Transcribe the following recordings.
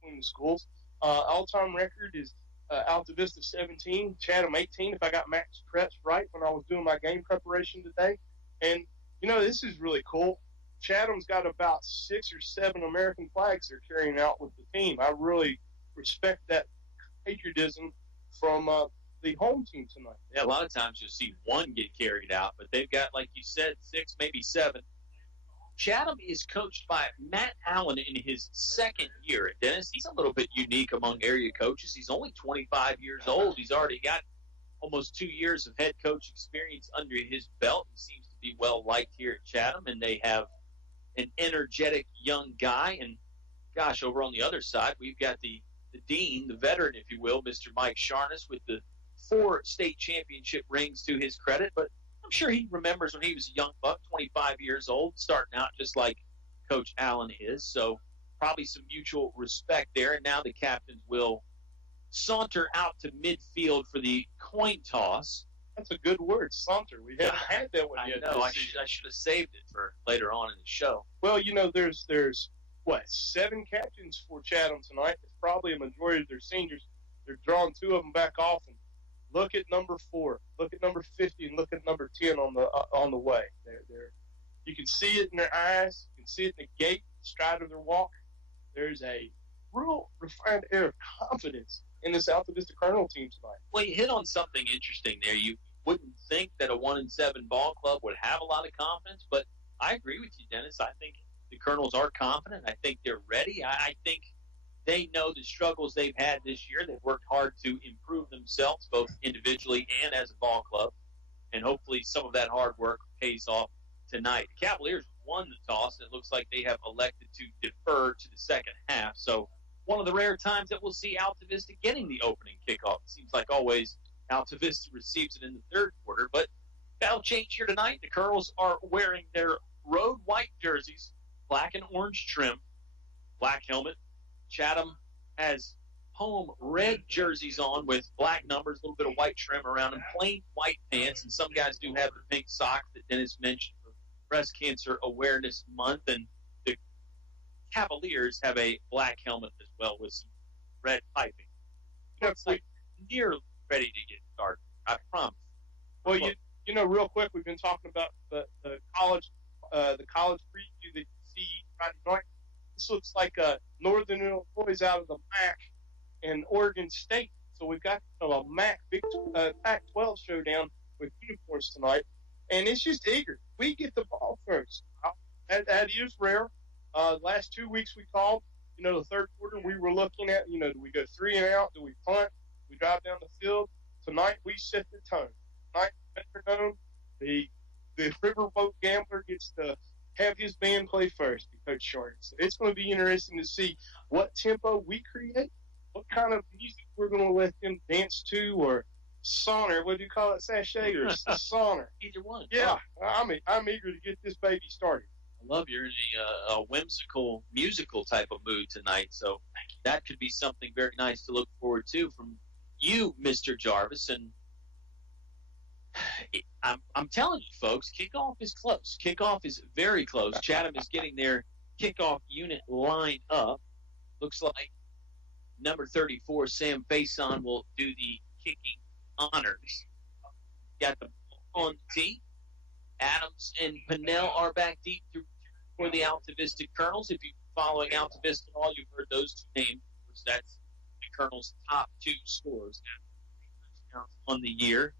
between the schools. All-time record is Altavista 17, Chatham 18, if I got Max Kretz right when I was doing my game preparation today. And, this is really cool. Chatham's got about 6 or 7 American flags they're carrying out with the team. I really respect that patriotism from the home team tonight. Yeah, a lot of times you'll see one get carried out, but they've got, like you said, 6, maybe 7. Chatham is coached by Matt Allen in his second year. Dennis, he's a little bit unique among area coaches. He's only 25 years old. He's already got almost 2 years of head coach experience under his belt. He seems to be well liked here at Chatham, and they have an energetic young guy. And, gosh, over on the other side, we've got the dean, the veteran, if you will, Mr. Mike Sharness, with the 4 state championship rings to his credit. But I'm sure he remembers when he was a young buck, 25 years old, starting out just like Coach Allen is. So probably some mutual respect there. And now the captains will saunter out to midfield for the coin toss. That's a good word, saunter. We haven't had that one yet. I know. I should have saved it for later on in the show. Well, there's 7 captains for Chatham tonight. It's probably a majority of their seniors. They're drawing 2 of them back off. And look at number 4, look at number 50, and look at number 10 on the way. You can see it in their eyes. You can see it in the gait, the stride of their walk. There's a real refined air of confidence in this Altavista Colonel team tonight. Well, you hit on something interesting there. You wouldn't think that a 1-7 ball club would have a lot of confidence, but I agree with you, Dennis. I think the Colonels are confident. I think they're ready. I think they know the struggles they've had this year. They've worked hard to improve themselves, both individually and as a ball club, and hopefully some of that hard work pays off tonight. The Cavaliers won the toss, and it looks like they have elected to defer to the second half. So one of the rare times that we'll see Altavista getting the opening kickoff. It seems like always Altavista receives it in the third quarter, but that'll change here tonight. The Colonels are wearing their road white jerseys, black and orange trim, black helmet. Chatham has home red jerseys on with black numbers, a little bit of white trim around them, plain white pants, and some guys do have the pink socks that Dennis mentioned for Breast Cancer Awareness Month, and the Cavaliers have a black helmet as well with some red piping. It's like nearly ready to get started, I promise. Well, real quick, we've been talking about the college preview that you see Friday night. This looks like Northern Illinois out of the MAC and Oregon State. So we've got a MAC Pac-12 showdown with uniforms tonight, and it's just eager. We get the ball first. That is rare. Last 2 weeks we called, the third quarter we were looking at, do we go 3 and out? Do we punt? We drive down the field? Tonight we set the tone. Tonight, Metrodome, the Riverboat Gambler gets to have his band play first, Coach Short. So it's going to be interesting to see what tempo we create, what kind of music we're going to let them dance to, or saunter. What do you call it, sachet or saunter? Either one. Yeah, I'm eager to get this baby started. I love you're in a whimsical, musical type of mood tonight, so that could be something very nice to look forward to from you, Mr. Jarvis. And I'm telling you, folks, kickoff is close. Kickoff is very close. Chatham is getting their kickoff unit lined up. Looks like number 34, Sam Faison, will do the kicking honors. Got the ball on the tee. Adams and Pinnell are back deep for the Altavista Colonels. If you're following Altavista at all, you've heard those 2 names. That's the Colonels' top 2 scorers on the year.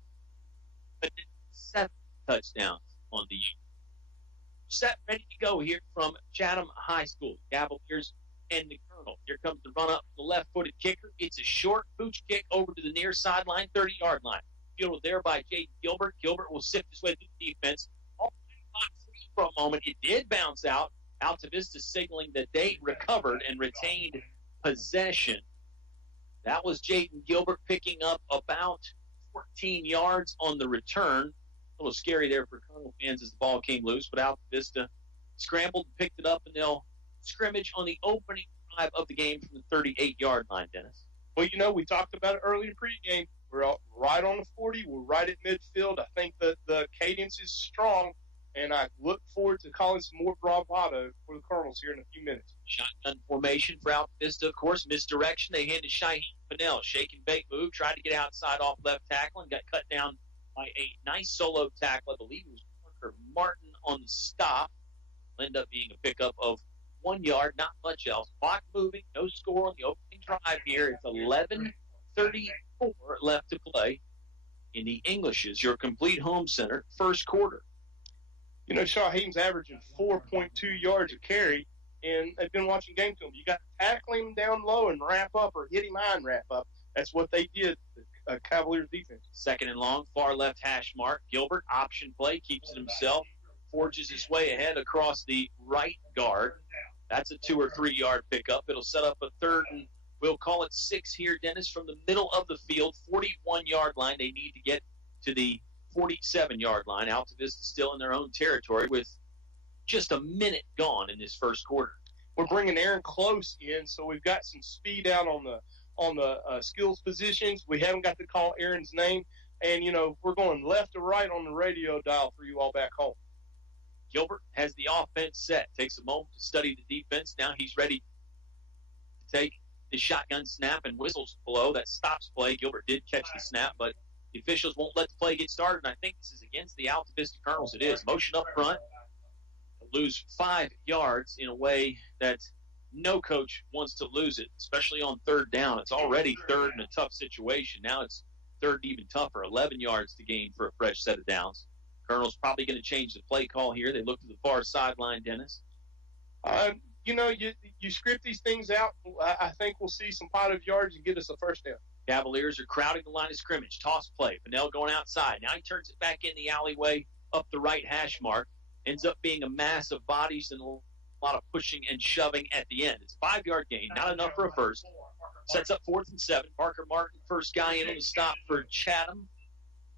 But 7 touchdowns on the year. Set, ready to go here from Chatham High School. Cavaliers and the Colonel. Here comes the run up the left-footed kicker. It's a short pooch kick over to the near sideline, 30-yard line. Fielded there by Jaden Gilbert. Gilbert will sift his way through the defense. All for a moment. It did bounce out. Altavista signaling that they recovered and retained possession. That was Jaden Gilbert picking up about 14 yards on the return. A little scary there for Colonel fans as the ball came loose, but Altavista scrambled and picked it up, and they'll scrimmage on the opening drive of the game from the 38-yard line, Dennis. Well, we talked about it earlier pregame. We're right on the 40. We're right at midfield. I think that the cadence is strong, and I look forward to calling some more bravado for the Colonels here in a few minutes. Shotgun formation for Altavista, of course. Misdirection. They hand to Shaheem Pennell. Shake and bake move. Tried to get outside off left tackle and got cut down by a nice solo tackle. I believe it was Parker Martin on the stop. End up being a pickup of 1 yard, not much else. Clock moving, no score on the opening drive here. It's 11:34 left to play in the Englishes, your complete home center, first quarter. You know, Shaheem's averaging 4.2 yards a carry, and they've been watching game film. You got to tackle him down low and wrap up, or hit him high and wrap up. That's what they did, the Cavaliers defense. Second and long, far left hash mark. Gilbert, option play, keeps it himself, forges his way ahead across the right guard. That's a 2 or 3 yard pickup. It'll set up a third and we'll call it 6 here, Dennis, from the middle of the field, 41-yard line. They need to get to the 47-yard line. Altavista still in their own territory with just a minute gone in this first quarter. We're bringing Aaron Close in, so we've got some speed out on the skills positions. We haven't got to call Aaron's name, and you know we're going left to right on the radio dial for you all back home. Gilbert has the offense set. Takes a moment to study the defense. Now he's ready to take the shotgun snap and whistles below. That stops play. Gilbert did catch the snap, but the officials won't let the play get started, and I think this is against the Altavista Colonels. It is. Motion up front. Lose 5 yards in a way that no coach wants to lose it, especially on third down. It's already third in a tough situation. Now it's third even tougher. 11 yards to gain for a fresh set of downs. Colonel's probably going to change the play call here. They look to the far sideline, Dennis. You know, you script these things out. I think we'll see some positive yards and get us a first down. Cavaliers are crowding the line of scrimmage. Toss play. Pennell going outside. Now he turns it back in the alleyway up the right hash mark. Ends up being a mass of bodies and a lot of pushing and shoving at the end. It's a 5-yard gain. Not enough for a first. Sets up 4th and 7. Parker Martin, first guy in on the stop for Chatham.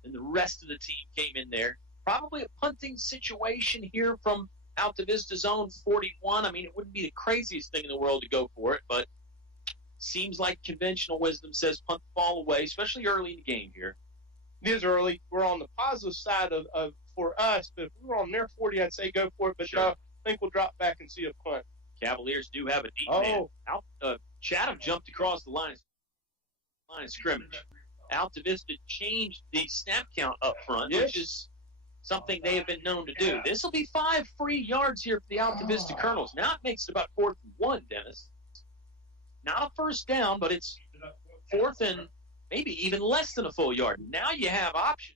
And the rest of the team came in there. Probably a punting situation here from Altavista's own 41. I mean, it wouldn't be the craziest thing in the world to go for it, but seems like conventional wisdom says punt the ball away, especially early in the game here. It is early. We're on the positive side of for us, but if we were on their 40, I'd say go for it, but Sure. No, I think we'll drop back and see a punt. Cavaliers do have a deep man. Chatham jumped across the line of scrimmage. Altavista changed the snap count up front, which is something they have been known to do. This will be 5 free yards here for the Altavista Colonels. Now it makes it about 4th and 1, Dennis. Not a first down, but it's 4th and maybe even less than a full yard. Now you have options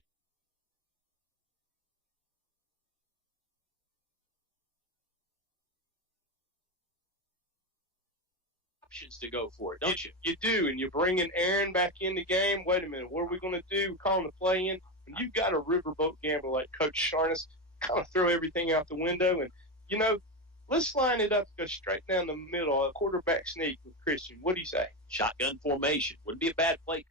to go for it, don't you? You do, and you bring in Aaron back in the game. Wait a minute, what are we going to do? We're calling the play in. When you've got a riverboat gambler like Coach Sharness, kind of throw everything out the window. And, you know, let's line it up, go straight down the middle, a quarterback sneak with Christian. What do you say? Shotgun formation. Wouldn't be a bad play.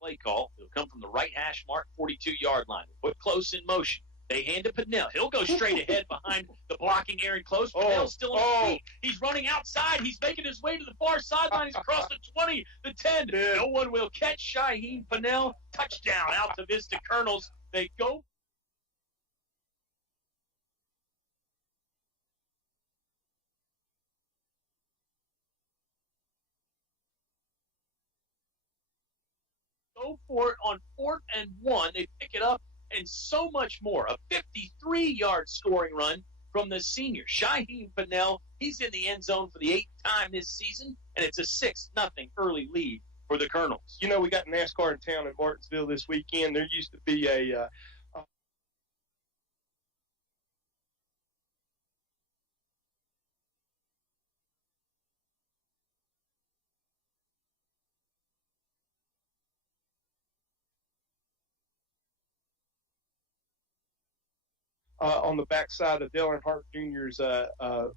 Play call. It'll come from the right hash mark, 42-yard line. Put Close in motion. They hand to Pennell. He'll go straight ahead behind the blocking Aaron Close. Pennell's still on his feet. He's running outside. He's making his way to the far sideline. He's across the 20, the 10. Yeah. No one will catch Shaheem Pennell. Touchdown, Altavista Colonels. They go for it on 4th and 1. They pick it up and so much more. A 53-yard scoring run from the senior, Shaheem Pennell. He's in the end zone for the 8th time this season, and it's a 6-0 early lead for the Colonels. You know, we got NASCAR in town in Martinsville this weekend. There used to be a on the backside of Dale Earnhardt Jr.'s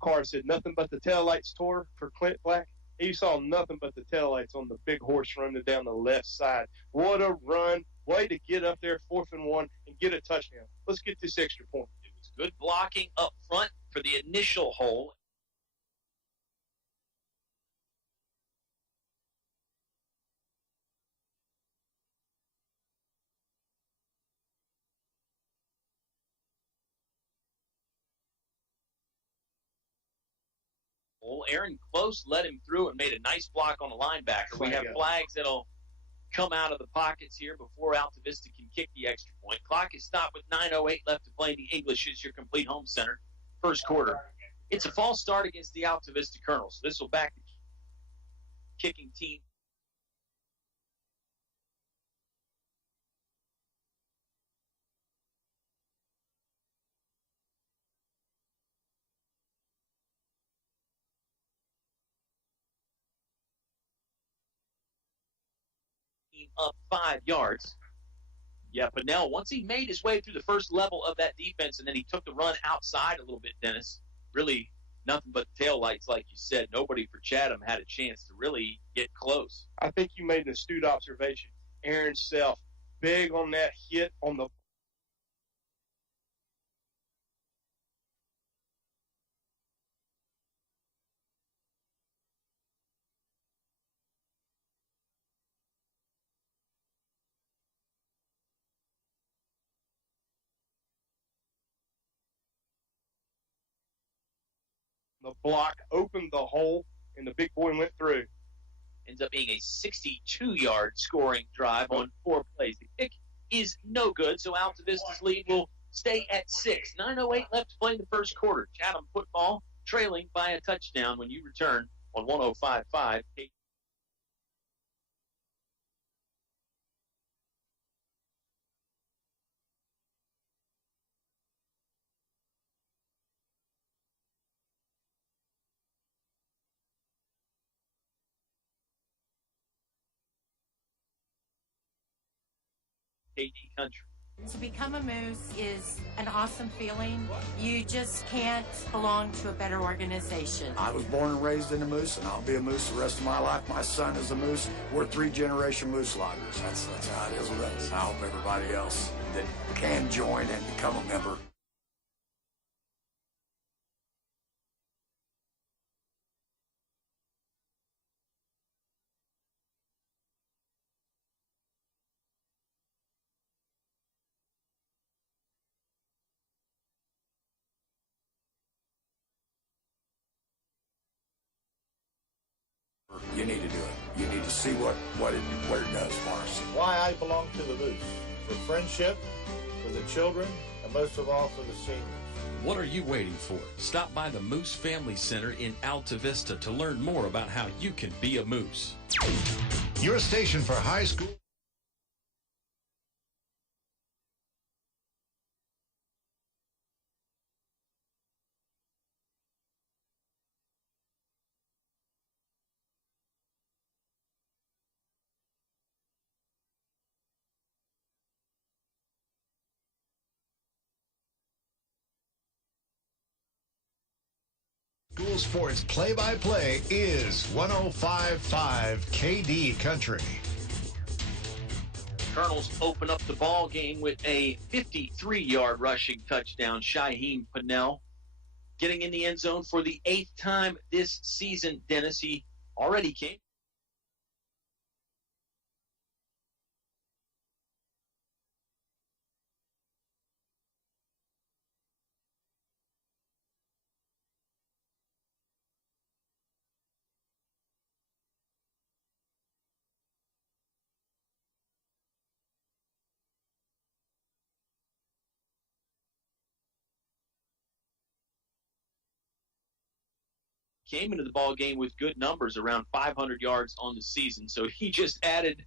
car said nothing but the taillights tore for Clint Black. He saw nothing but the taillights on the big horse running down the left side. What a run. Way to get up there, 4th and 1, and get a touchdown. Let's get this extra point. It was good blocking up front for the initial hole. Aaron Close led him through and made a nice block on the linebacker. We have flags that'll come out of the pockets here before Altavista can kick the extra point. Clock is stopped with 9:08 left to play. The English is your complete home center. First quarter. It's a false start against the Altavista Colonels. This will back the kicking team up 5 yards. Yeah, Pinnell, once he made his way through the first level of that defense and then he took the run outside a little bit, Dennis, really nothing but taillights, like you said. Nobody for Chatham had a chance to really get close. I think you made an astute observation. Aaron Self, big on that hit on the block, opened the hole, and the big boy went through. Ends up being a 62-yard scoring drive on 4 plays. The kick is no good, so Altavista's lead will stay at 6. 9:08 left to play in the first quarter. Chatham football trailing by a touchdown when you return on 105.5. KD Country. To become a Moose is an awesome feeling. You just can't belong to a better organization. I was born and raised in a Moose, and I'll be a Moose the rest of my life. My son is a Moose. We're 3-generation Moose loggers. That's how it is with us. I hope everybody else that can join and become a member. You need to do it. You need to see what it does for us. Why I belong to the Moose. For friendship, for the children, and most of all for the seniors. What are you waiting for? Stop by the Moose Family Center in Altavista to learn more about how you can be a Moose. Your station for high school. School sports play-by-play is 105.5 KD Country. Colonels open up the ball game with a 53-yard rushing touchdown. Shaheem Pinnell getting in the end zone for the 8th time this season. Dennis, he already came into the ball game with good numbers, around 500 yards on the season. So he just added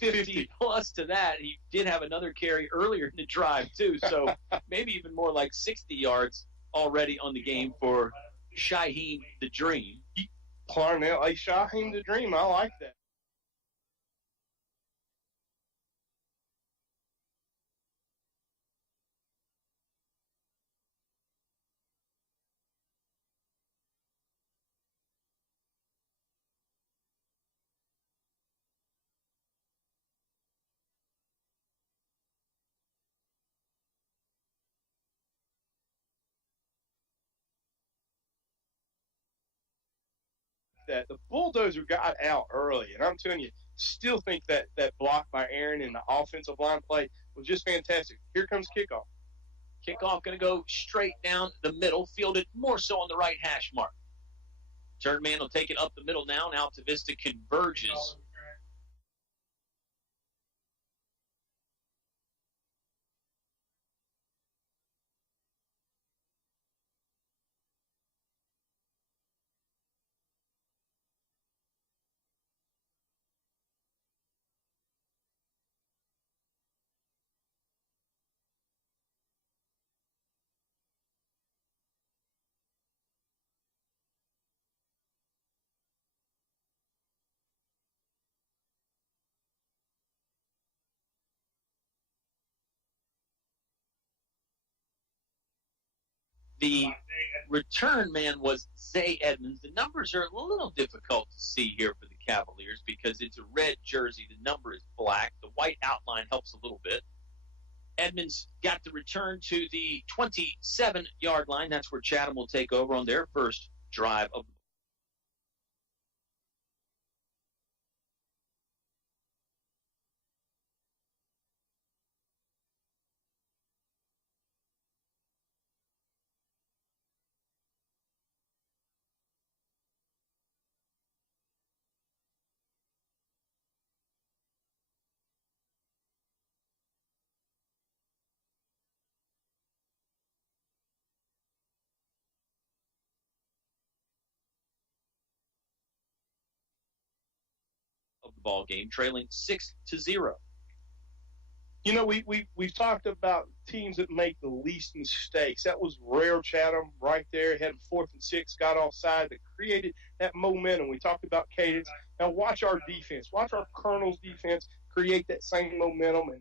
50 plus to that. He did have another carry earlier in the drive too, so maybe even more like 60 yards already on the game for Shaheem the Dream. Clarnell, hey, Shaheem the Dream, I like that. That the bulldozer got out early, and I'm telling you, still think that block by Aaron in the offensive line play was just fantastic. Here comes kickoff. Kickoff going to go straight down the middle, fielded more so on the right hash mark. Turn man will take it up the middle now, and Altavista converges. The return man was Zay Edmonds. The numbers are a little difficult to see here for the Cavaliers because it's a red jersey. The number is black. The white outline helps a little bit. Edmonds got the return to the 27-yard line. That's where Chatham will take over on their first drive of the ball game, trailing 6-0. You know, we've talked about teams that make the least mistakes. That was rare. Chatham right there, had 4th and 6, got offside, that created that momentum. We talked about cadence. Now watch our defense. Watch our Colonels defense create that same momentum. And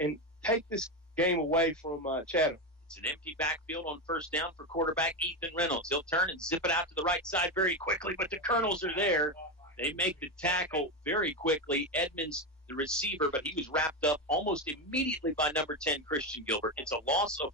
and take this game away from Chatham. It's an empty backfield on first down for quarterback Ethan Reynolds. He'll turn and zip it out to the right side very quickly, but the Colonels are there. They make the tackle very quickly. Edmonds, the receiver, but he was wrapped up almost immediately by number 10, Christian Gilbert. It's a loss of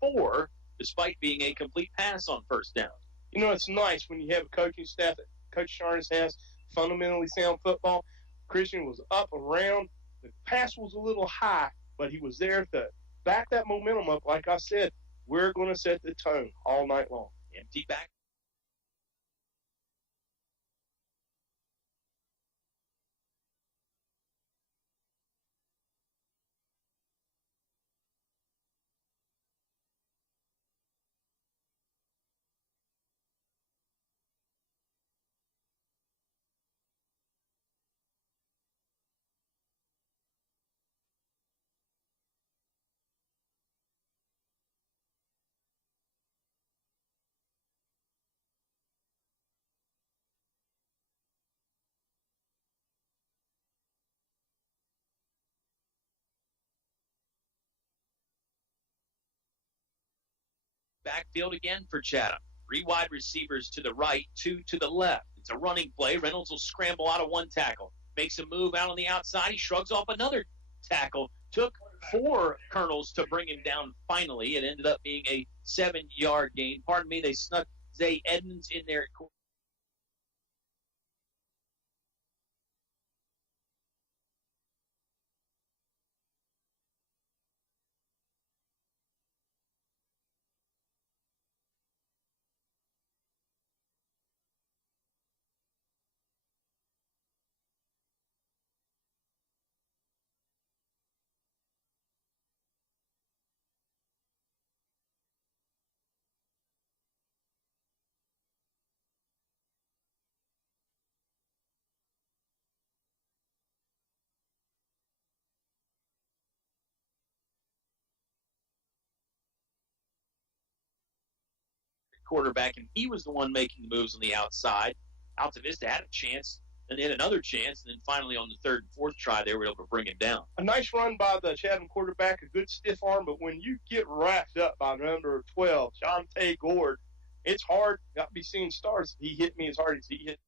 4, despite being a complete pass on first down. You know, it's nice when you have a coaching staff that Coach Sharnes has fundamentally sound football. Christian was up around. The pass was a little high, but he was there to back that momentum up. Like I said, we're going to set the tone all night long. Empty back. Backfield again for Chatham. 3 wide receivers to the right, 2 to the left. It's a running play. Reynolds will scramble out of one tackle. Makes a move out on the outside. He shrugs off another tackle. Took 4 Colonels to bring him down finally. It ended up being a 7-yard gain. Pardon me, they snuck Zay Edmonds in there at quarterback, and he was the one making the moves on the outside. Altavista had a chance, and then another chance, and then finally on the third and fourth try, they were able to bring him down. A nice run by the Chatham quarterback, a good stiff arm, but when you get wrapped up by number 12, Jonte Gord, it's hard. Got to be seeing stars. He hit me as hard as he hit.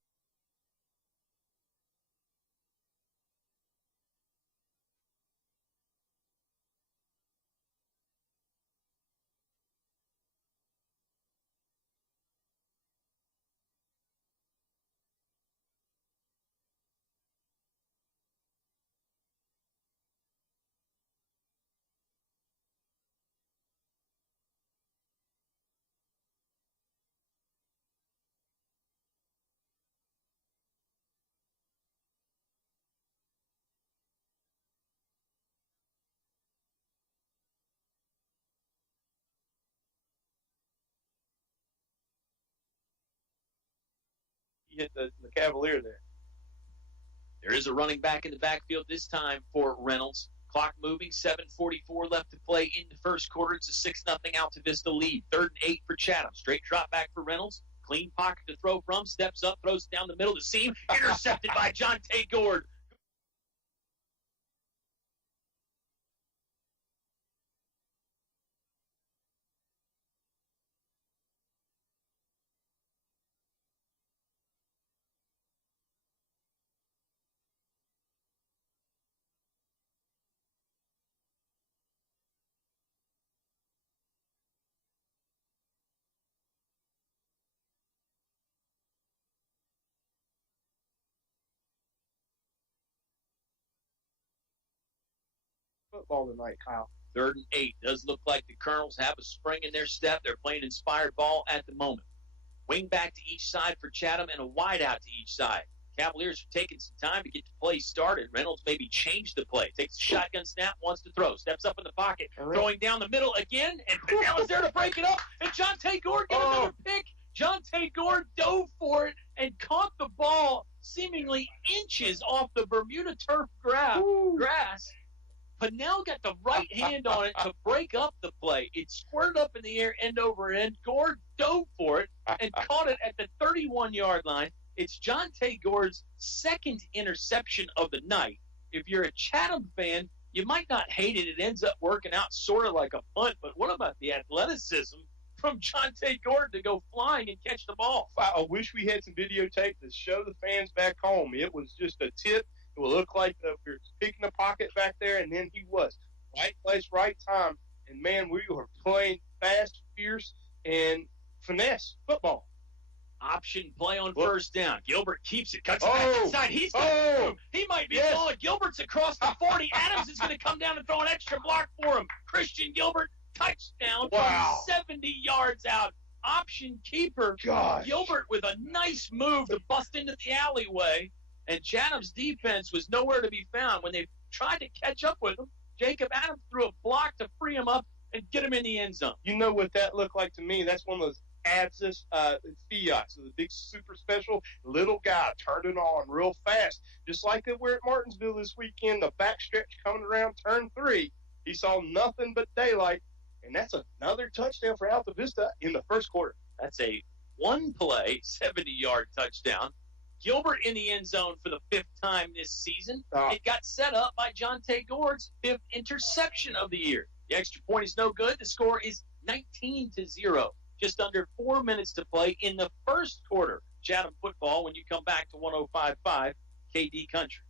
He hit the Cavalier there. There is a running back in the backfield this time for Reynolds. Clock moving, 7:44 left to play in the first quarter. It's a 6-0 Altavista lead. 3rd and 8 for Chatham. Straight drop back for Reynolds. Clean pocket to throw from. Steps up, throws down the middle of the seam. Intercepted by Jonte Gord. Football tonight, Kyle. 3rd and 8. Does look like the Colonels have a spring in their step. They're playing inspired ball at the moment. Wing back to each side for Chatham and a wide out to each side. Cavaliers are taking some time to get the play started. Reynolds maybe changed the play. Takes a shotgun snap, wants to throw. Steps up in the pocket, throwing down the middle again, and Pinnell is there to break it up. And Jonte Gord got another pick. Jonte Gord dove for it and caught the ball seemingly inches off the Bermuda turf grass. Pinnell got the right hand on it to break up the play. It squirted up in the air end over end. Gord dove for it and caught it at the 31-yard line. It's Jonte Gord's second interception of the night. If you're a Chatham fan, you might not hate it. It ends up working out sort of like a punt, but what about the athleticism from Jonte Gord to go flying and catch the ball? I wish we had some videotape to show the fans back home. It was just a tip. It will look like we were picking a pocket back there, and then he was. Right place, right time. And, man, we were playing fast, fierce, and finesse football. Option play on first down. Gilbert keeps it, cuts it back inside. He's going He might be falling. Gilbert's across the 40. Adams is going to come down and throw an extra block for him. Christian Gilbert, touchdown from 70 yards out. Option keeper. Gilbert with a nice move to bust into the alleyway. And Chatham's defense was nowhere to be found. When they tried to catch up with him, Jacob Adams threw a block to free him up and get him in the end zone. You know what that looked like to me? That's one of those Adsis Fiat, so the big super special little guy turned it on real fast. Just like we're at Martinsville this weekend, the backstretch coming around turn 3. He saw nothing but daylight, and that's another touchdown for Altavista in the first quarter. That's a one-play, 70-yard touchdown. Gilbert in the end zone for the 5th time this season. It got set up by Jonte Gord's 5th interception of the year. The extra point is no good. The score is 19-0. Just under 4 minutes to play in the first quarter. Chatham football when you come back to 105.5 KD Country.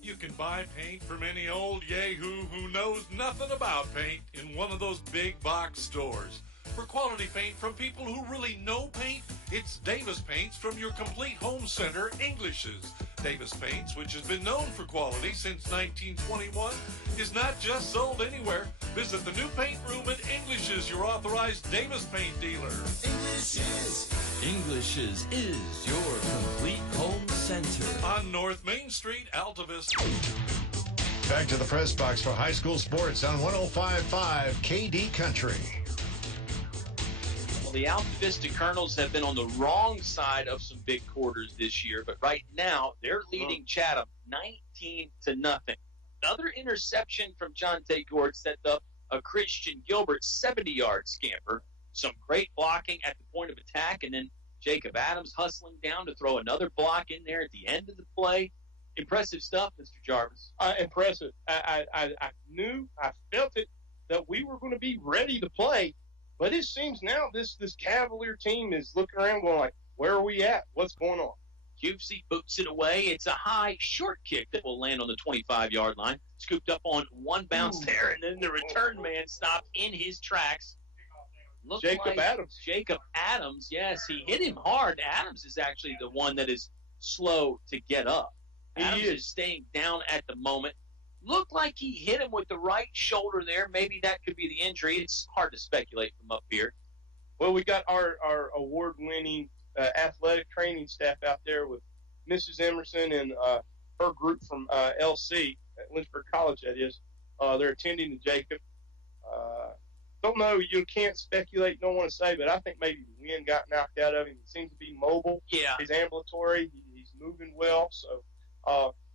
You can buy paint from any old yahoo who knows nothing about paint in one of those big box stores. For quality paint from people who really know paint, it's Davis Paints from your complete home center, English's. Davis Paints, which has been known for quality since 1921, is not just sold anywhere. Visit the new paint room at English's, your authorized Davis Paint dealer. English's is your complete home center. On North Main Street, Altavista. Back to the press box for high school sports on 105.5 KD Country. Well, the Altavista Colonels have been on the wrong side of some big quarters this year, but right now they're leading Chatham 19-0. Another interception from Jonte Gord set up a Christian Gilbert 70-yard scamper some great blocking at the point of attack, and then Jacob Adams hustling down to throw another block in there at the end of the play. Impressive stuff, Mr. Jarvis. Impressive. I felt it that we were going to be ready to play, but it seems now this Cavalier team is looking around going like, where are we at? What's going on? Cuvesy boots it away. It's a high short kick that will land on the 25-yard line. Scooped up on one bounce there, and then the return man stopped in his tracks. Jacob Adams. Jacob Adams, yes, he hit him hard. Adams is actually the one that is slow to get up. Adams is staying down at the moment. Looked like he hit him with the right shoulder there. Maybe that could be the injury. It's hard to speculate from up here. Well, we got our award-winning athletic training staff out there with Mrs. Emerson and her group from LC at Lynchburg College, that is. They're attending to Jacob. Don't know. You can't speculate. Don't want to say, but I think maybe the wind got knocked out of him. He seems to be mobile. Yeah. He's ambulatory. He's moving well. So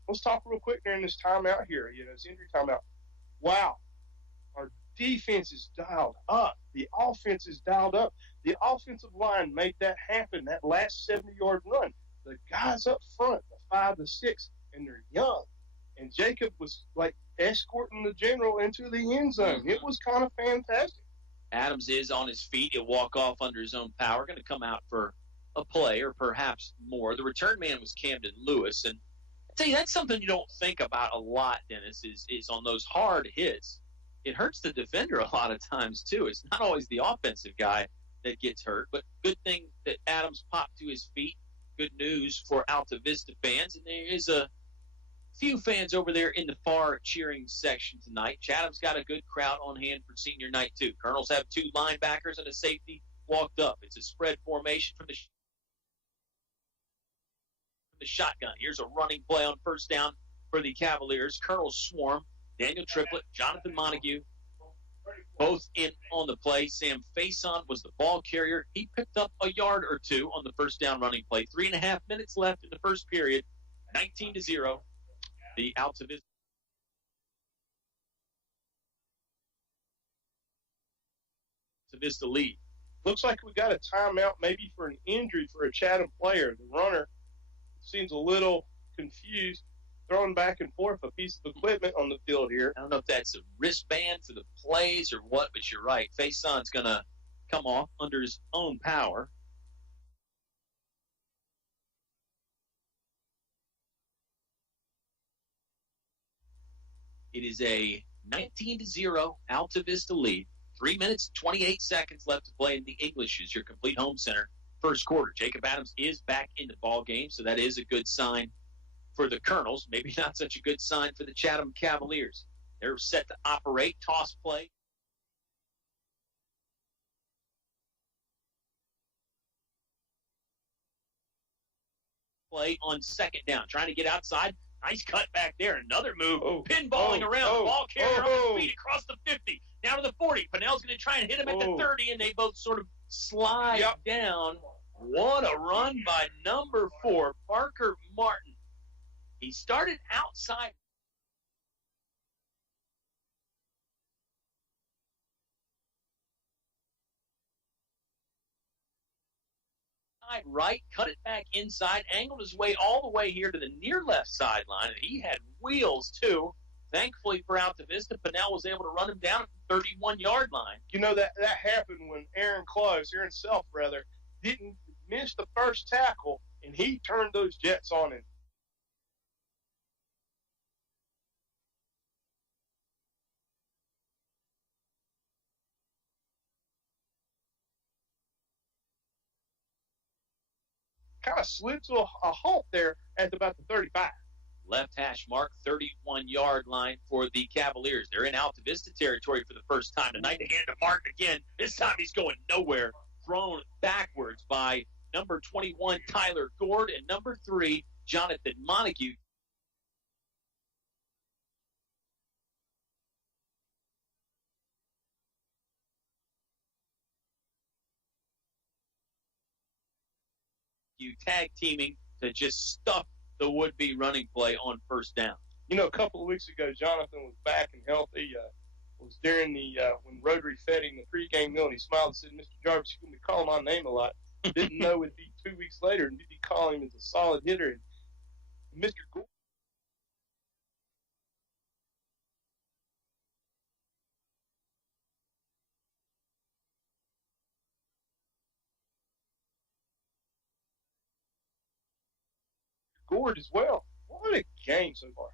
let's talk real quick during this timeout here. This injury timeout. Wow. Our defense is dialed up. The offense is dialed up. The offensive line made that happen, that last 70-yard run. The guys up front, the 5 to 6, and they're young. And Jacob was like escorting the general into the end zone. Mm-hmm. It was kind of fantastic. Adams is on his feet. He'll walk off under his own power. Going to come out for a play or perhaps more. The return man was Camden Lewis. And I tell you, that's something you don't think about a lot, Dennis, is on those hard hits. It hurts the defender a lot of times, too. It's not always the offensive guy that gets hurt. But good thing that Adams popped to his feet. Good news for Altavista fans. And there is a few fans over there in the far cheering section tonight. Chatham's got a good crowd on hand for senior night, too. Colonels have 2 linebackers and a safety walked up. It's a spread formation from the shotgun. Here's a running play on first down for the Cavaliers. Colonels swarm. Daniel Triplett, Jonathan Montague, both in on the play. Sam Faison was the ball carrier. He picked up a yard or 2 on the first down running play. 3.5 minutes left in the first period. 19-0. The Altavista lead. Looks like we got a timeout maybe for an injury for a Chatham player. The runner seems a little confused, throwing back and forth a piece of equipment on the field here. I don't know if that's a wristband for the plays or what, but you're right. Faison's going to come off under his own power. It is a 19-0 Altavista lead. 3 minutes, 28 seconds left to play in the English is your complete home center first quarter. Jacob Adams is back in the ball game, so that is a good sign for the Colonels. Maybe not such a good sign for the Chatham Cavaliers. They're set to operate, toss play. Play on second down, trying to get outside. Nice cut back there. Another move. Pinballing around. The ball carrier on his feet across the 50. Down to the 40. Pennell's going to try and hit him at the 30, and they both sort of slide down. What a run by number 4, Parker Martin. He started outside. Right, cut it back inside, angled his way all the way here to the near left sideline, and he had wheels too. Thankfully for Altavista, Pennell was able to run him down at the 31-yard line. That happened when Aaron Self, didn't miss the first tackle, and he turned those Jets on him. Kind of slid to a halt there at about the 35. Left hash mark, 31-yard line for the Cavaliers. They're in Altavista territory for the first time tonight. The hand to Martin again. This time he's going nowhere. Thrown backwards by number 21, Tyler Gord, and number 3, Jonathan Montague. Tag teaming to just stuff the would-be running play on first down. A couple of weeks ago, Jonathan was back and healthy. was during the when Rotary fed him the pregame meal, and he smiled and said, "Mr. Jarvis, you're going to be calling my name a lot." Didn't know it'd be 2 weeks later, and he'd be calling him as a solid hitter. And Mr. Gord as well. What a game so far.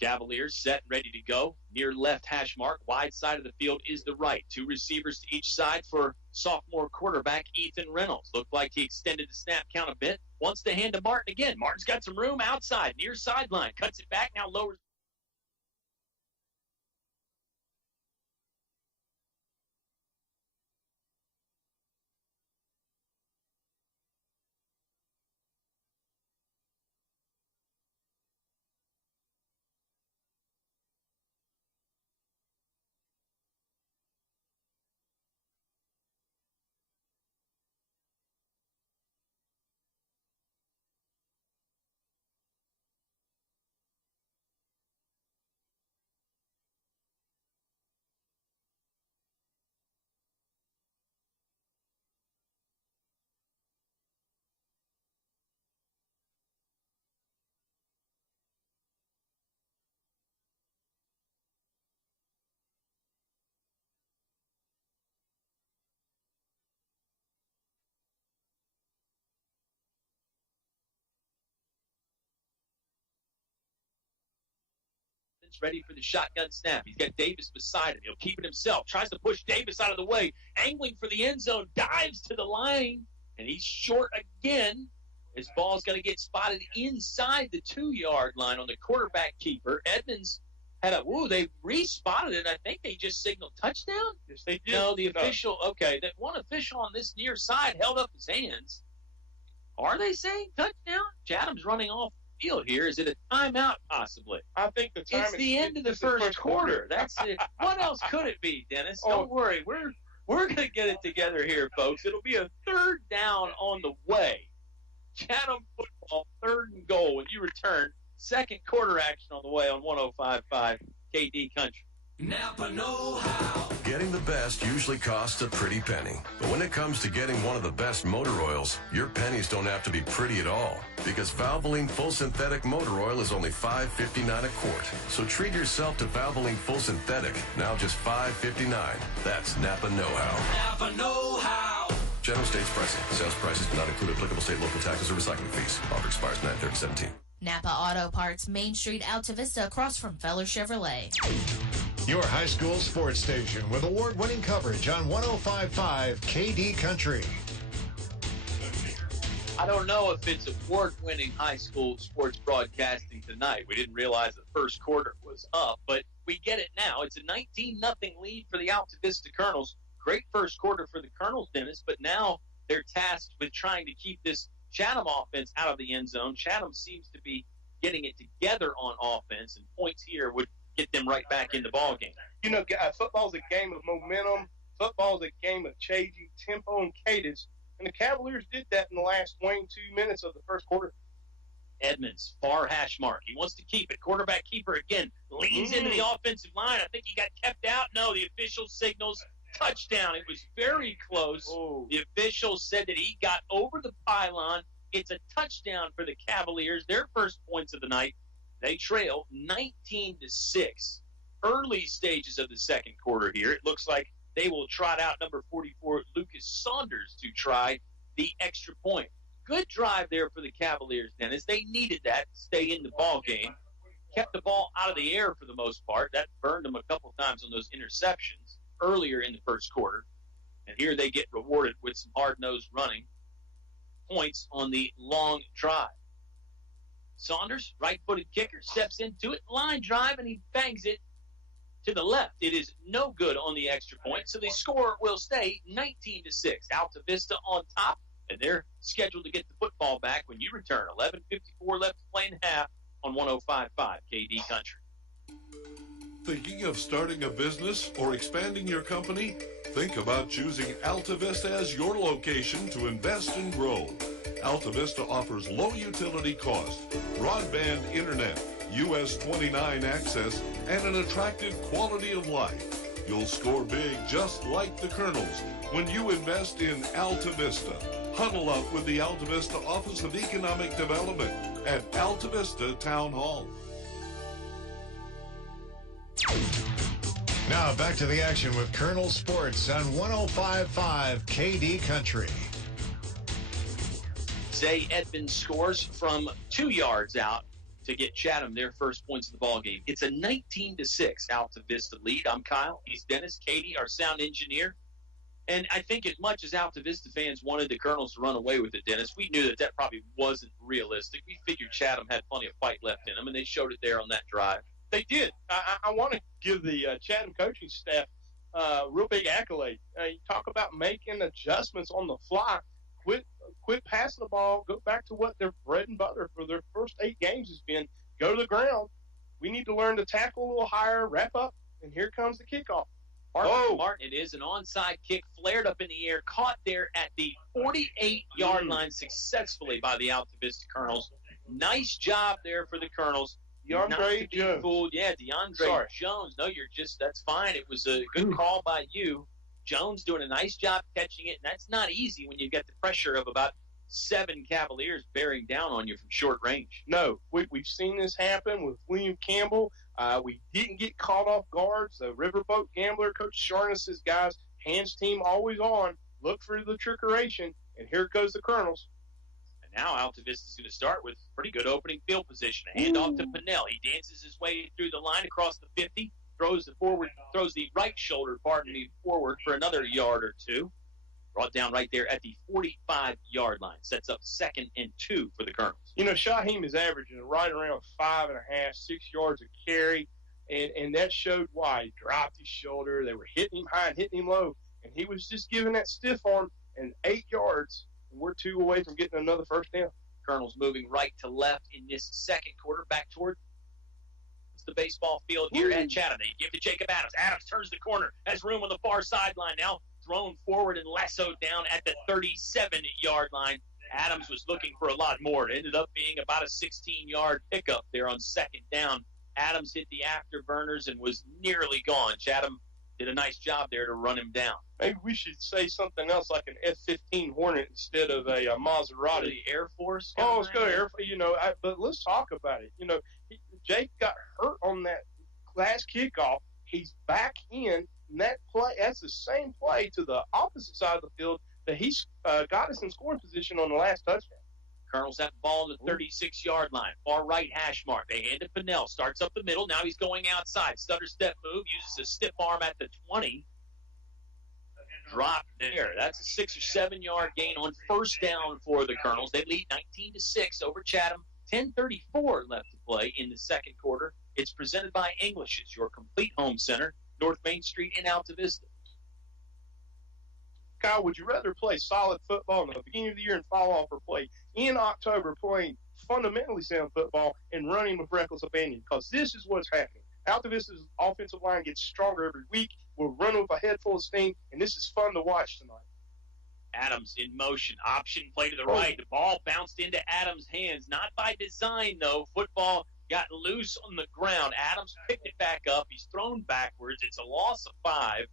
Cavaliers set and ready to go. Near left hash mark, wide side of the field is the right. 2 receivers to each side for sophomore quarterback Ethan Reynolds. Looked like he extended the snap count a bit. Wants to hand to Martin again. Martin's got some room outside, near sideline. Cuts it back, now lowers. Ready for the shotgun snap. He's got Davis beside him. He'll keep it himself. Tries to push Davis out of the way. Angling for the end zone. Dives to the line. And he's short again. His ball's going to get spotted inside the 2-yard line on the quarterback keeper. Edmonds had they re-spotted it. I think they just signaled touchdown. Yes, they did. No, the official, that one official on this near side held up his hands. Are they saying touchdown? Chatham's running off field here. Is it a timeout possibly? I think the time it's the end of the first quarter. That's it. What else could it be, Dennis? Don't worry. We're going to get it together here, folks. It'll be a 3rd down on the way. Chatham football, 3rd and goal when you return. 2nd quarter action on the way on 105.5 KD Country. Napa know-how. Getting the best usually costs a pretty penny. But when it comes to getting one of the best motor oils, your pennies don't have to be pretty at all. Because Valvoline Full Synthetic Motor Oil is only $5.59 a quart. So treat yourself to Valvoline Full Synthetic, now just $5.59. That's Napa know-how. Napa know-how. General states pricing. Sales prices do not include applicable state, local taxes, or recycling fees. Offer expires 9/30/17. Napa Auto Parts, Main Street, Altavista, across from Feller Chevrolet. Your high school sports station with award-winning coverage on 105.5 KD Country. I don't know if it's award-winning high school sports broadcasting tonight. We didn't realize the first quarter was up, but we get it now. It's a 19-0 lead for the Altavista Colonels. Great first quarter for the Colonels, Dennis, but now they're tasked with trying to keep this Chatham offense out of the end zone. Chatham seems to be getting it together on offense, and points here would get them right back in the ball game. You know, football's a game of momentum. Football's a game of changing tempo and cadence. And the Cavaliers did that in the last 22 minutes of the first quarter. Edmonds, far hash mark. He wants to keep it. Quarterback keeper again leans into the offensive line. I think he got kept out. No, the official signals touchdown. It was very close. The official said that he got over the pylon. It's a touchdown for the Cavaliers. Their first points of the night. They trail 19-6. Early stages of the second quarter here. It looks like they will trot out number 44, Lucas Saunders, to try the extra point. Good drive there for the Cavaliers, Dennis. They needed that to stay in the ball game. Kept the ball out of the air for the most part. That burned them a couple times on those interceptions earlier in the first quarter. And here they get rewarded with some hard-nosed running. Points on the long drive. Saunders, right-footed kicker, steps into it, line drive, and he bangs it to the left. It is no good on the extra point, so the score will stay 19-6. Altavista on top, and they're scheduled to get the football back when you return. 11:54 left to play in half on 105.5 KD Country. Thinking of starting a business or expanding your company? Think about choosing Altavista as your location to invest and grow. Altavista offers low utility cost, broadband internet, US 29 access, and an attractive quality of life. You'll score big just like the Colonels when you invest in Altavista. Huddle up with the Altavista Office of Economic Development at Altavista Town Hall. Now back to the action with Colonel Sports on 105.5 KD Country. Zay Edmonds scores from 2 yards out to get Chatham their first points of the ball game. It's a 19-6 Altavista lead. I'm Kyle. He's Dennis. Katie, our sound engineer. And I think as much as Altavista fans wanted the Colonels to run away with it, Dennis, we knew that probably wasn't realistic. We figured Chatham had plenty of fight left in them, and they showed it there on that drive. They did. I want to give the Chatham coaching staff a real big accolade. You talk about making adjustments on the fly. Quit passing the ball. Go back to what their bread and butter for their first 8 games has been. Go to the ground. We need to learn to tackle a little higher, wrap up, and here comes the kickoff. Martin, it is an onside kick, flared up in the air, caught there at the 48-yard line successfully by the Altavista Colonels. Nice job there for the Colonels. DeAndre Jones. Fooled. Yeah, DeAndre Jones. No, that's fine. It was a good call by you. Jones doing a nice job catching it, and that's not easy when you get the pressure of about 7 Cavaliers bearing down on you from short range. No, we've seen this happen with William Campbell. We didn't get caught off guards. The Riverboat Gambler, Coach Sharness says, guys, hands team always on. Look for the trickeration, and here goes the Colonels. And now Altavista is going to start with pretty good opening field position. A handoff to Pinnell. He dances his way through the line across the 50. Throws the right shoulder, forward for another yard or 2. Brought down right there at the 45-yard line. Sets up 2nd and 2 for the Colonels. You know, Shaheem is averaging right around 5.5, 6 yards a carry, and that showed why. He dropped his shoulder. They were hitting him high and hitting him low, and he was just giving that stiff arm, and 8 yards, and we're 2 away from getting another first down. Colonels moving right to left in this second quarter, back toward the baseball field here at Chatham. They give to Jacob Adams. Adams turns the corner, has room on the far sideline now, thrown forward and lassoed down at the 37-yard line. Adams was looking for a lot more. It ended up being about a 16-yard pickup there on 2nd down. Adams hit the afterburners and was nearly gone. Chatham did a nice job there to run him down. Maybe we should say something else like an F-15 Hornet instead of a Maserati. The Air Force? Oh, let's go to Air Force. You know, but let's talk about it. You know, Jake got hurt on that last kickoff. He's back in, and that's the same play to the opposite side of the field that he's got us in scoring position on the last touchdown. Colonels have the ball on the 36-yard line. Far right hash mark. They hand it to Pinnell. Starts up the middle. Now he's going outside. Stutter step move. Uses a stiff arm at the 20. Drop there. That's a 6 or 7 yard gain on first down for the Colonels. They lead 19-6 over Chatham. 10:34 left to play in the second quarter. It's presented by English's, your complete home center, North Main Street in Altavista. Kyle, would you rather play solid football in the beginning of the year and fall off, or play in October playing fundamentally sound football and running with reckless abandon? Because this is what's happening. Altavista's offensive line gets stronger every week. We're running with a head full of steam, and this is fun to watch tonight. Adams in motion. Option play to the right. The ball bounced into Adams' hands. Not by design, though. Football got loose on the ground. Adams picked it back up. He's thrown backwards. It's a loss of 5.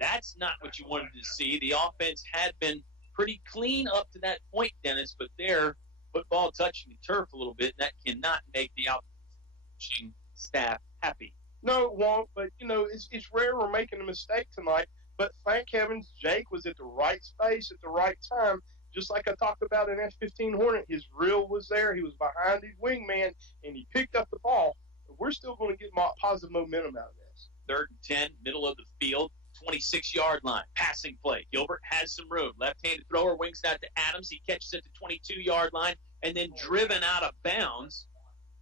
That's not what you wanted to see. The offense had been pretty clean up to that point, Dennis, but there, football touching the turf a little bit, and that cannot make the coaching staff happy. No, it won't, but, you know, it's rare we're making a mistake tonight. But thank heavens Jake was at the right space at the right time. Just like I talked about in F-15 Hornet, his reel was there. He was behind his wingman, and he picked up the ball. We're still going to get positive momentum out of this. 3rd and 10, middle of the field, 26-yard line, passing play. Gilbert has some room. Left-handed thrower wings out to Adams. He catches at the 22-yard line and then driven out of bounds.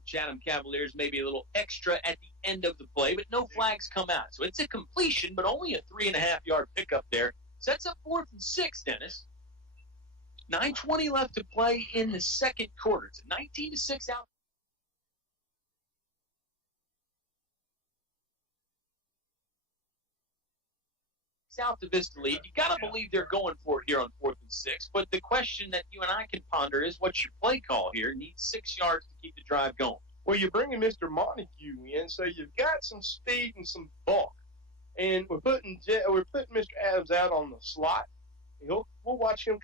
Chatham Cavaliers maybe a little extra at the end of the play, but no flags come out. So it's a completion, but only a 3.5-yard pickup there. Sets up 4th and 6, Dennis. 9:20 left to play in the second quarter. It's a 19-6 out. Altavista lead. You got to believe they're going for it here on 4th and 6. But the question that you and I can ponder is, what's your play call here? Needs 6 yards to keep the drive going. Well, you're bringing Mr. Montague in, so you've got some speed and some bulk. And we're putting Mr. Adams out on the slot. We'll watch him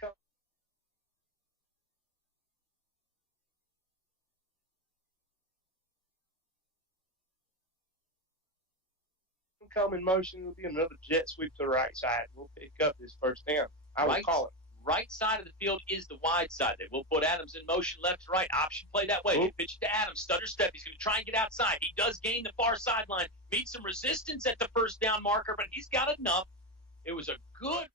come in motion. It'll be another jet sweep to the right side. We'll pick up his first down. I would call it. Right side of the field is the wide side. They will put Adams in motion left to right. Option play that way. They pitch it to Adams. Stutter step. He's going to try and get outside. He does gain the far sideline. Meets some resistance at the first down marker, but he's got enough. It was a good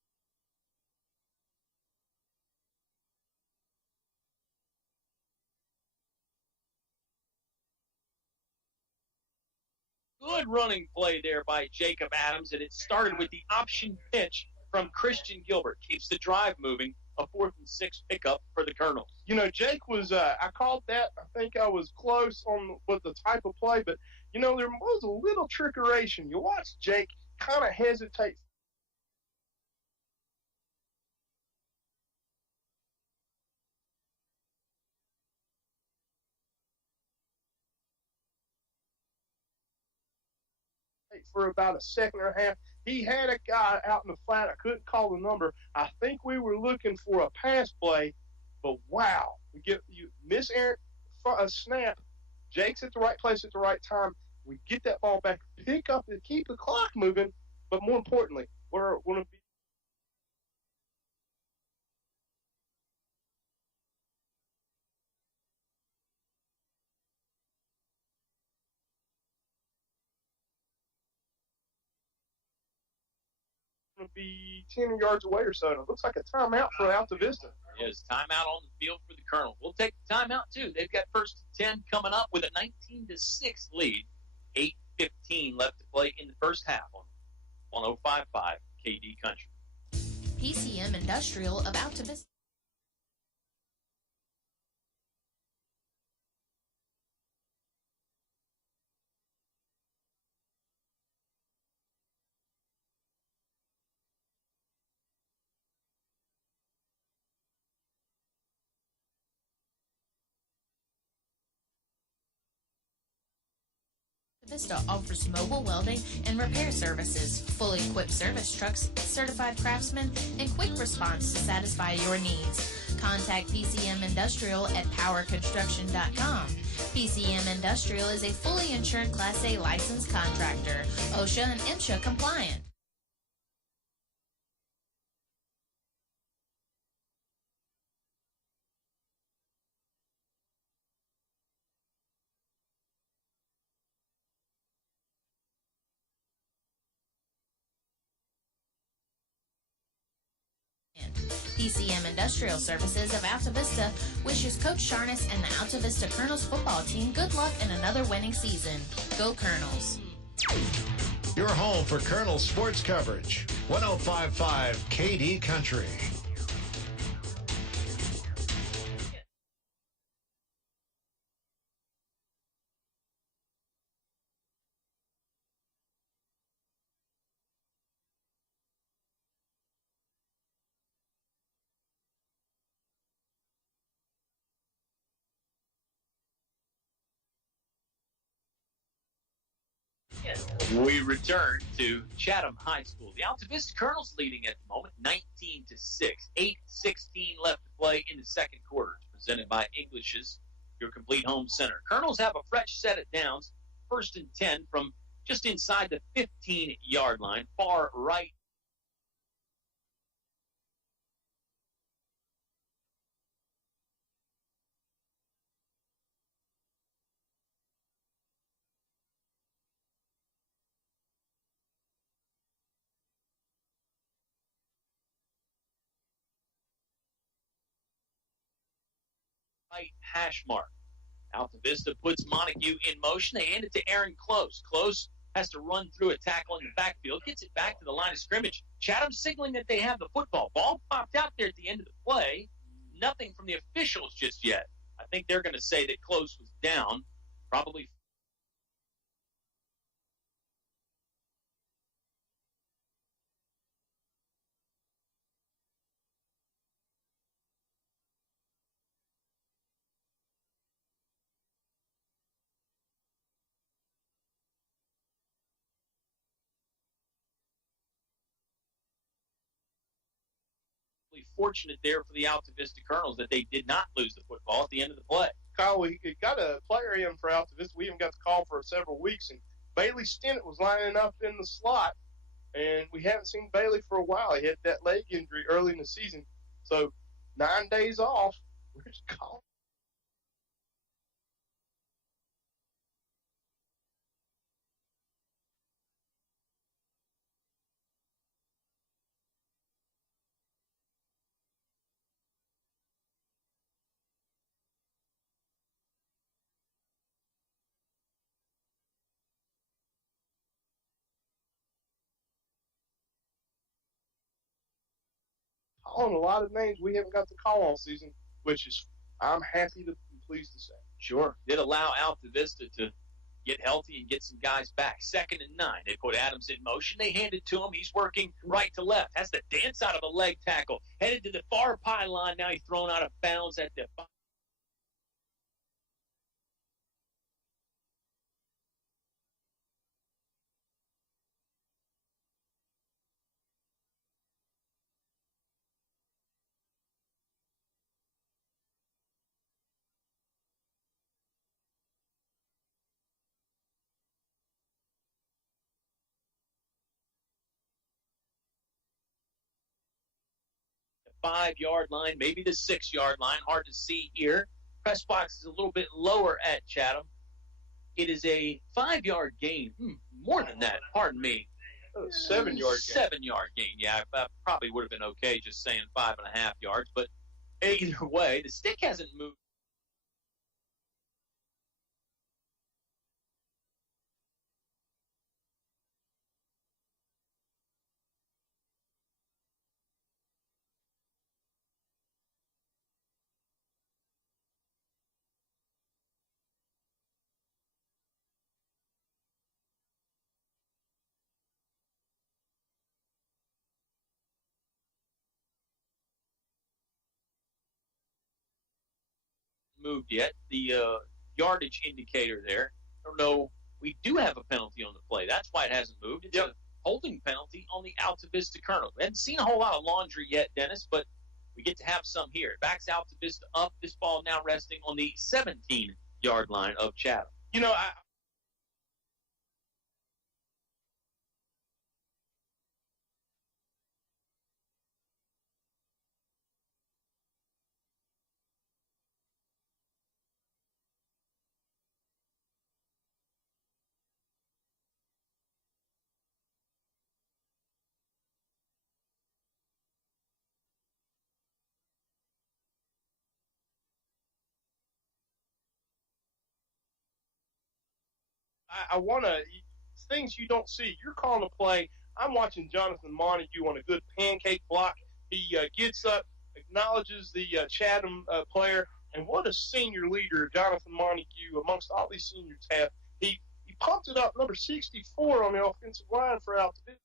running play there by Jacob Adams, and it started with the option pitch from Christian Gilbert. Keeps the drive moving. A 4th and 6 pickup for the Colonels. You know, Jake was, I called that. I think I was close on with the type of play, but, you know, there was a little trickeration. You watch Jake kind of hesitate. For about a second and a half. He had a guy out in the flat. I couldn't call the number. I think we were looking for a pass play, but wow, you miss Aaron a snap. Jake's at the right place at the right time. We get that ball back, pick up and keep the clock moving, but more importantly, we're going to be going to be 10 yards away or so. It looks like a timeout for Altavista. Yes, timeout on the field for the Colonel. We'll take the timeout, too. They've got 1st and 10 coming up with a 19-6 lead. 8:15 left to play in the first half on 105.5 KD Country. PCM Industrial of Altavista. Vista offers mobile welding and repair services, fully equipped service trucks, certified craftsmen, and quick response to satisfy your needs. Contact PCM Industrial at powerconstruction.com. PCM Industrial is a fully insured Class A licensed contractor, OSHA and MSHA compliant. PCM Industrial Services of Altavista wishes Coach Sharness and the Altavista Colonels football team good luck in another winning season. Go Colonels. Your home for Colonel sports coverage. 105.5 KD Country. We return to Chatham High School. The Altavista Colonels leading at the moment, 19-6. 8:16 left to play in the second quarter. It's presented by English's, your complete home center. Colonels have a fresh set of downs. 1st and 10 from just inside the 15-yard line, far right. Hash mark. Altavista puts Montague in motion. They hand it to Aaron Close. Close has to run through a tackle in the backfield, gets it back to the line of scrimmage. Chatham signaling that they have the football. Ball popped out there at the end of the play. Nothing from the officials just yet. I think they're going to say that Close was down, probably. Fortunate there for the Altavista Colonels that they did not lose the football at the end of the play. Kyle, we got a player in for Altavista. We haven't got the call for several weeks, and Bailey Stennett was lining up in the slot, and we haven't seen Bailey for a while. He had that leg injury early in the season, so 9 days off. We're just calling. Calling a lot of names we haven't got the call all season, which is I'm happy to be pleased to say. Sure. Did allow Altavista to get healthy and get some guys back. 2nd and 9. They put Adams in motion. They hand it to him. He's working right to left. Has the dance out of a leg tackle. Headed to the far pylon. Now he's thrown out of bounds at the 5-yard line, maybe the 6-yard line. Hard to see here. Press box is a little bit lower at Chatham. It is a 5-yard gain. More than that. Pardon me. 7-yard gain. 7-yard gain. Yeah, I probably would have been okay just saying 5.5 yards. But either way, the stick hasn't moved. Moved yet. The yardage indicator there. I don't know. We do have a penalty on the play. That's why it hasn't moved. It's a holding penalty on the Altavista Colonel. We haven't seen a whole lot of laundry yet, Dennis, but we get to have some here. It backs Altavista up. This ball now resting on the 17-yard line of Chatham. You know, I want to things you don't see. You're calling a play. I'm watching Jonathan Montague on a good pancake block. He gets up, acknowledges the Chatham player, and what a senior leader Jonathan Montague amongst all these seniors have. He pumped it up, number 64 on the offensive line for Altavista.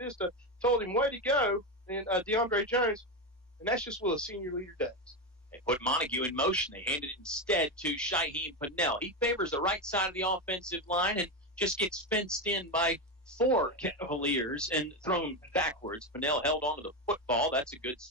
Vista told him, way to go, and DeAndre Jones, and that's just what a senior leader does. They put Montague in motion. They hand it instead to Shaheem Pennell. He favors the right side of the offensive line and just gets fenced in by 4 Cavaliers and thrown backwards. Pennell held onto the football. That's a good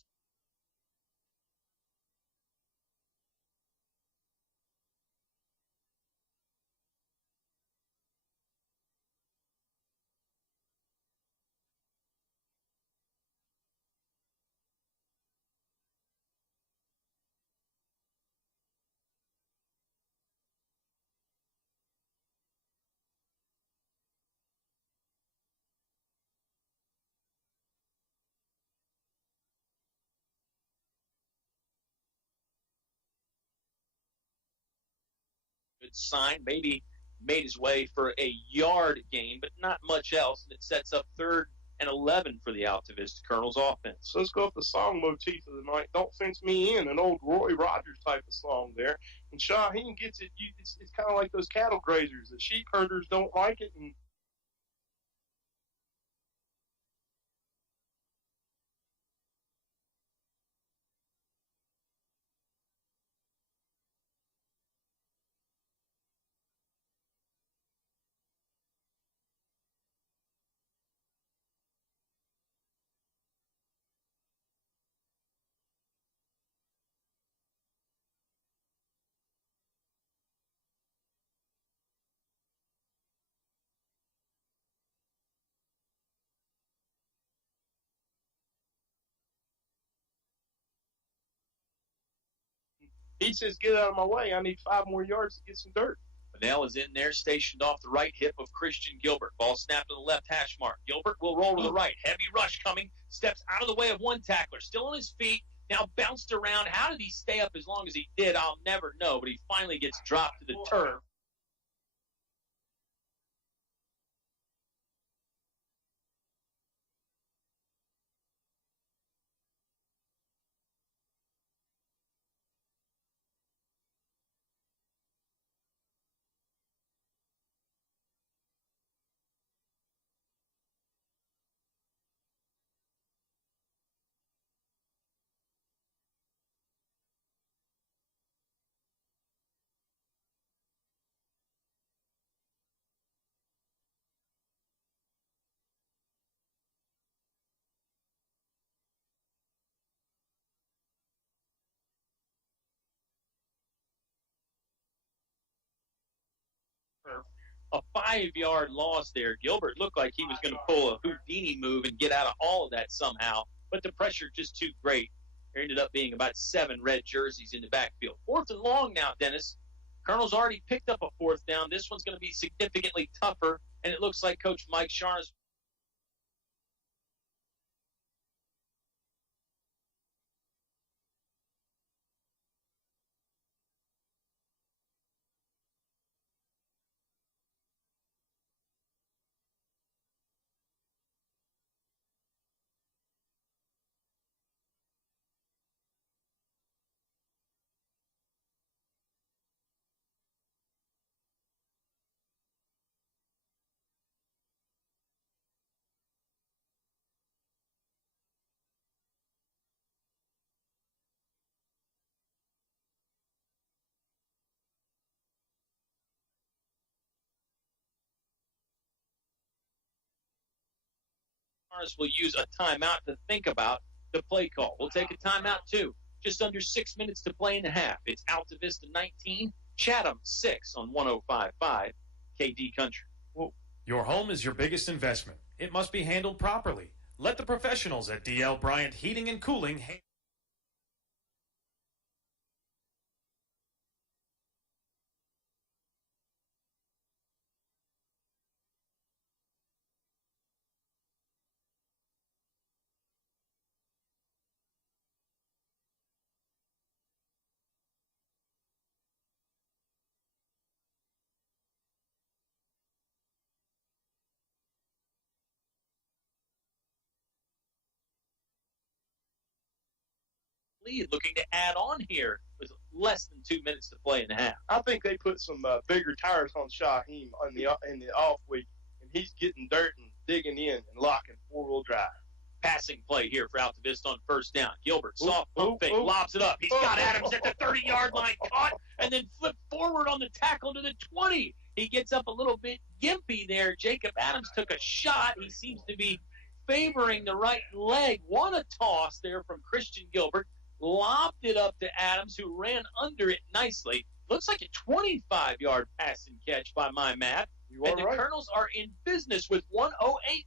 sign. Maybe made his way for a yard gain, but not much else, and it sets up 3rd and 11 for the Altavista Colonels offense. So let's go with the song motif of the night. Don't Fence Me In, an old Roy Rogers type of song there. And Shaheen gets it. It's kind of like those cattle grazers. The sheep herders don't like it, and he says, "Get out of my way. I need 5 more yards to get some dirt." Fennell is in there, stationed off the right hip of Christian Gilbert. Ball snapped to the left hash mark. Gilbert will roll to the right. Heavy rush coming. Steps out of the way of one tackler. Still on his feet. Now bounced around. How did he stay up as long as he did? I'll never know. But he finally gets dropped to the turf. A 5-yard loss there. Gilbert looked like he was going to pull a Houdini move and get out of all of that somehow, but the pressure just too great. There ended up being about 7 red jerseys in the backfield. 4th and long now, Dennis. Colonel's already picked up a 4th down. This one's going to be significantly tougher, and it looks like Coach Mike Sharnes will use a timeout to think about the play call. We'll take a timeout, too. Just under 6 minutes to play in the half. It's Altavista 19, Chatham 6 on 105.5 KD Country. Your home is your biggest investment. It must be handled properly. Let the professionals at DL Bryant Heating and Cooling handle. Lead looking to add on here with less than 2 minutes to play in the half. I think they put some bigger tires on Shaheem in the off week, and he's getting dirt and digging in and locking 4-wheel drive. Passing play here for Altavista on 1st down. Gilbert, soft pump fake, lobs it up. He's got Adams at the 30-yard line, caught, and then flipped forward on the tackle to the 20. He gets up a little bit gimpy there. Jacob Adams took a shot. He seems to be favoring the right leg. What a toss there from Christian Gilbert. Lobbed it up to Adams, who ran under it nicely. Looks like a 25-yard pass and catch by my math. And the Colonels are in business with 1:08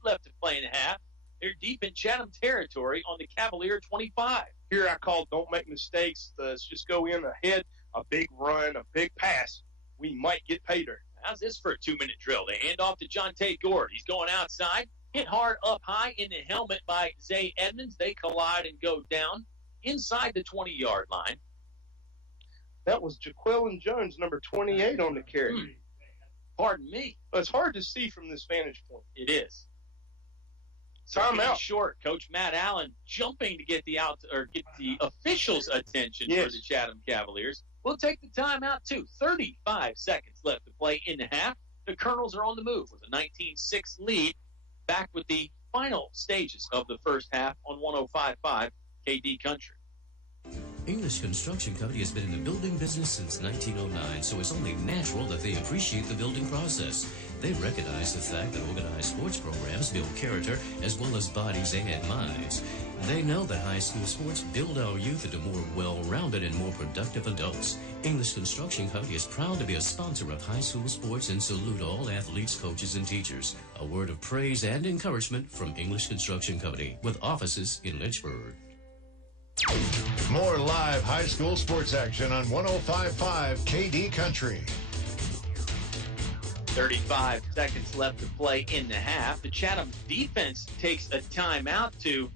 left to play in the half. They're deep in Chatham territory on the Cavalier 25. Here I call don't make mistakes. Let's just go in ahead, a big run, a big pass. We might get pay dirt. How's this for a 2-minute drill? They hand off to Jonte Gord. He's going outside. Hit hard up high in the helmet by Zay Edmonds. They collide and go down inside the 20-yard line. That was Jaqueline Jones, number 28 on the carry. Pardon me. But it's hard to see from this vantage point. It is. Timeout. Short. Coach Matt Allen jumping to get the officials' attention for the Chatham Cavaliers. We'll take the timeout too. 35 seconds left to play in the half. The Colonels are on the move with a 19-6 lead. Back with the final stages of the first half on 105.5 KD Country. English Construction Company has been in the building business since 1909, so it's only natural that they appreciate the building process. They recognize the fact that organized sports programs build character as well as bodies and minds. They know that high school sports build our youth into more well-rounded and more productive adults. English Construction Company is proud to be a sponsor of high school sports and salute all athletes, coaches, and teachers. A word of praise and encouragement from English Construction Company with offices in Lynchburg. More live high school sports action on 105.5 KD Country. 35 seconds left to play in the half. The Chatham defense takes a timeout to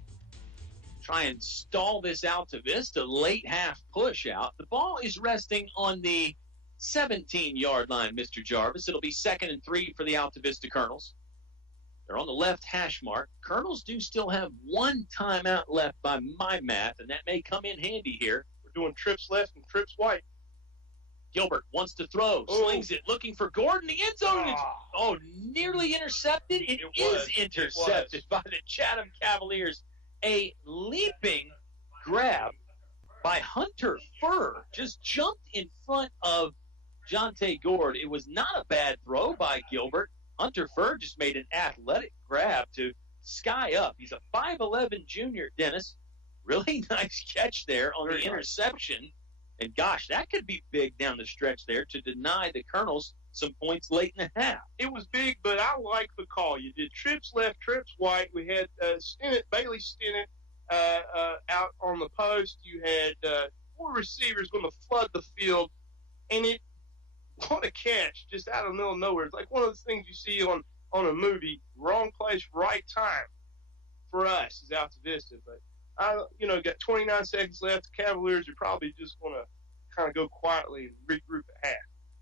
try and stall this Altavista late half push out. The ball is resting on the 17-yard line, Mr. Jarvis. It'll be 2nd and 3 for the Altavista Colonels. They're on the left hash mark. Colonels do still have one timeout left by my math, and that may come in handy here. We're doing trips left and trips right. Gilbert wants to throw, slings it, looking for Gordon. The end zone is nearly intercepted. It is intercepted by the Chatham Cavaliers. A leaping grab by Hunter Furr just jumped in front of Jonte Gord. It was not a bad throw by Gilbert. Hunter Furr just made an athletic grab to sky up. He's a 5'11 junior, Dennis. Really nice catch there on the interception. And gosh, that could be big down the stretch there to deny the Colonels some points late in the half. It was big, but I like the call. You did trips left, trips right. We had Bailey Stennett out on the post. You had 4 receivers going to flood the field. And what a catch, just out of the middle of nowhere. It's like one of those things you see on a movie, wrong place, right time for us is Altavista. But, got 29 seconds left. The Cavaliers are probably just going to kind of go quietly and regroup at half.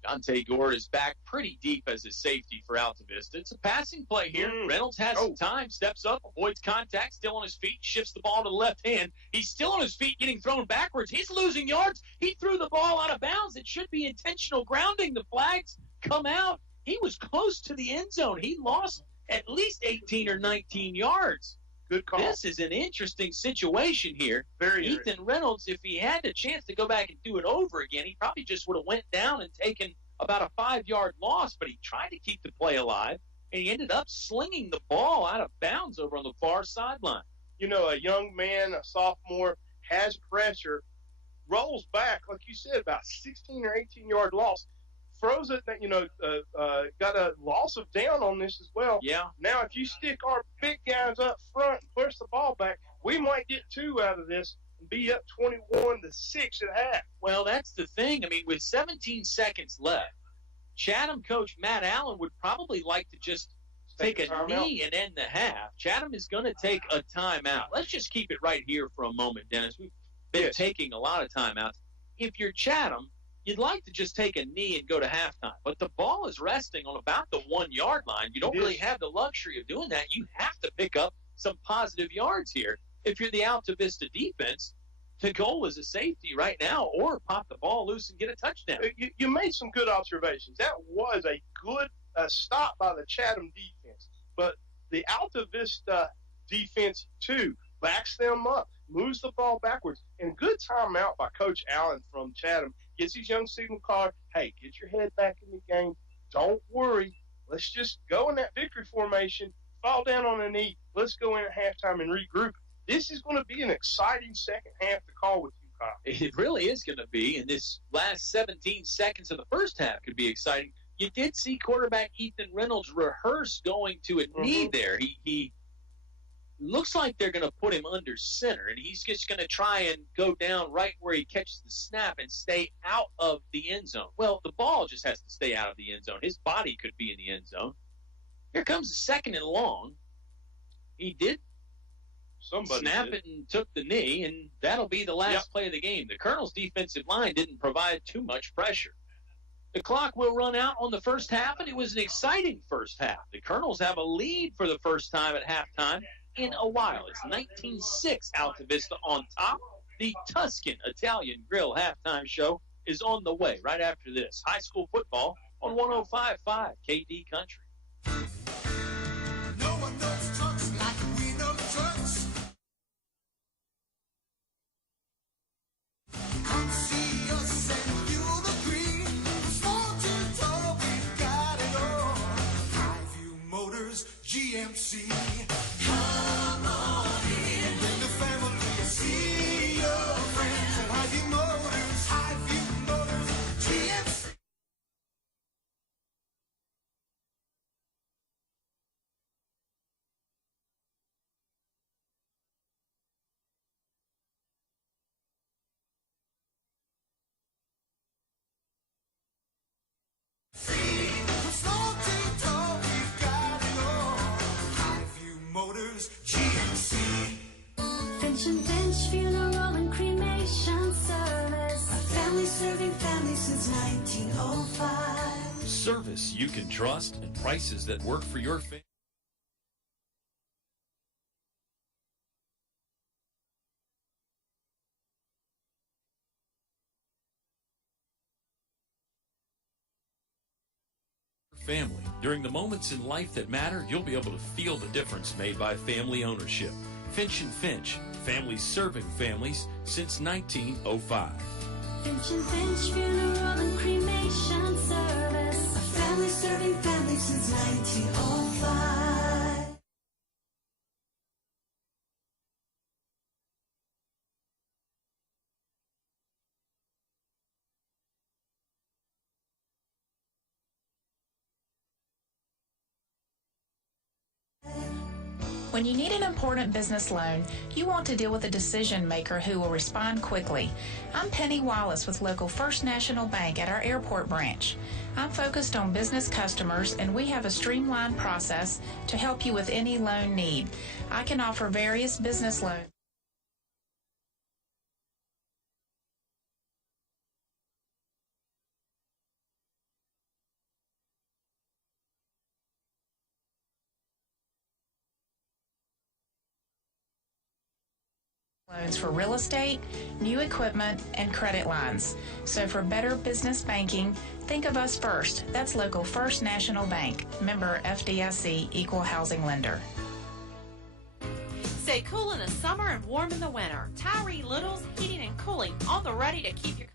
Jonte Gord is back pretty deep as a safety for Altavista. It's a passing play here. Reynolds has some time, steps up, avoids contact, still on his feet, shifts the ball to the left hand. He's still on his feet, getting thrown backwards. He's losing yards. He threw the ball out of bounds. It should be intentional grounding. The flags come out. He was close to the end zone. He lost at least 18 or 19 yards. Good call. This is an interesting situation here. Very Ethan Reynolds, if he had the chance to go back and do it over again, he probably just would have went down and taken about a 5-yard loss, but he tried to keep the play alive, and he ended up slinging the ball out of bounds over on the far sideline. A young man, a sophomore, has pressure, rolls back, like you said, about 16 or 18-yard loss, throws it, got a loss of down on this as well. Yeah. Now, if you stick our big guys up front and push the ball back, we might get 2 out of this and be up 21-6 at half. Well, that's the thing. I mean, with 17 seconds left, Chatham coach Matt Allen would probably like to just take a knee and end the half. Chatham is going to take a timeout. Let's just keep it right here for a moment, Dennis. We've been taking a lot of timeouts. If you're Chatham, you'd like to just take a knee and go to halftime. But the ball is resting on about the 1-yard line. You don't really have the luxury of doing that. You have to pick up some positive yards here. If you're the Altavista defense, the goal is a safety right now or pop the ball loose and get a touchdown. You made some good observations. That was a good stop by the Chatham defense. But the Altavista defense, too, backs them up, moves the ball backwards. And good timeout by Coach Allen from Chatham. Gets his young signal caller, hey, get your head back in the game. Don't worry. Let's just go in that victory formation, fall down on a knee. Let's go in at halftime and regroup. This is going to be an exciting second half to call with you, Kyle. It really is going to be, and this last 17 seconds of the first half could be exciting. You did see quarterback Ethan Reynolds rehearse going to a knee there. He looks like they're going to put him under center, and he's just going to try and go down right where he catches the snap and stay out of the end zone. Well, the ball just has to stay out of the end zone. His body could be in the end zone. Here comes the 2nd and long. He did snap it and took the knee, and that'll be the last play of the game. The Colonels' defensive line didn't provide too much pressure. The clock will run out on the first half, and it was an exciting first half. The Colonels have a lead for the first time at halftime in a while. It's 19-6 Altavista on top. The Tuscan Italian Grill halftime show is on the way right after this. High school football on 105.5 KD Country. No one knows trucks like we know trucks. Come see us and you'll agree. Small to tall, we've got it all. Highview Motors, GMC. Come on in. Bring the family. See your friends at Highview Motors. Highview Motors, GMC. From small to tall, we've got it all. Highview Motors, GMC. Finch and Finch Funeral and Cremation Service. A family serving families since 1905. Service you can trust and prices that work for your family. Family. During the moments in life that matter, you'll be able to feel the difference made by family ownership. Finch and Finch, families serving families since 1905. Finch and Finch Funeral and Cremation Service. A family serving families since 1905. When you need an important business loan, you want to deal with a decision maker who will respond quickly. I'm Penny Wallace with local First National Bank at our airport branch. I'm focused on business customers, and we have a streamlined process to help you with any loan need. I can offer various business loans. Loans for real estate, new equipment, and credit lines. So for better business banking, think of us first. That's local First National Bank, member FDIC, equal housing lender. Stay cool in the summer and warm in the winter. Tyree Little's Heating and Cooling on the ready to keep your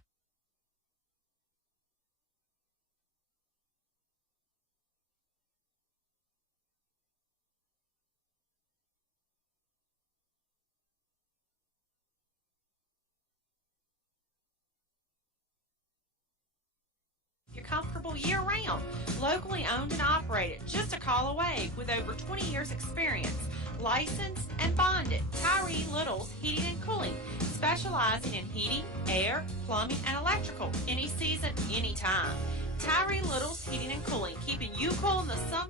comfortable year-round. Locally owned and operated, just a call away with over 20 years experience. Licensed and bonded. Tyree Little's Heating and Cooling, specializing in heating, air, plumbing, and electrical. Any season, anytime. Tyree Little's Heating and Cooling, keeping you cool in the summer.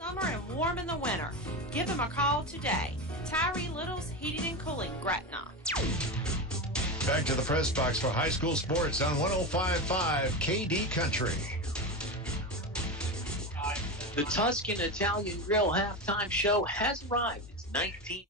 Summer and warm in the winter. Give them a call today. Tyree Little's Heating and Cooling, Gretna. Back to the press box for high school sports on 105.5 KD Country. The Tuscan Italian Grill halftime show has arrived. It's 19.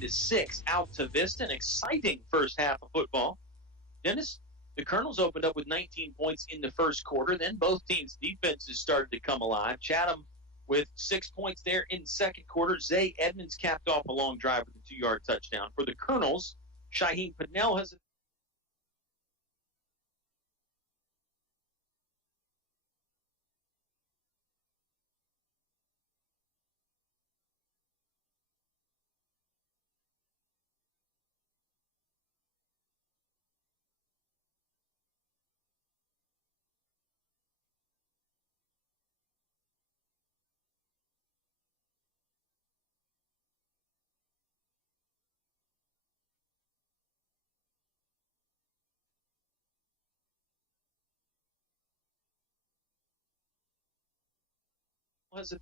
To 6 Altavista, an exciting first half of football. Dennis, the Colonels opened up with 19 points in the first quarter. Then both teams' defenses started to come alive. Chatham with 6 points there in the second quarter. Zay Edmonds capped off a long drive with a 2-yard touchdown. For the Colonels, Shaheen Pinnell has a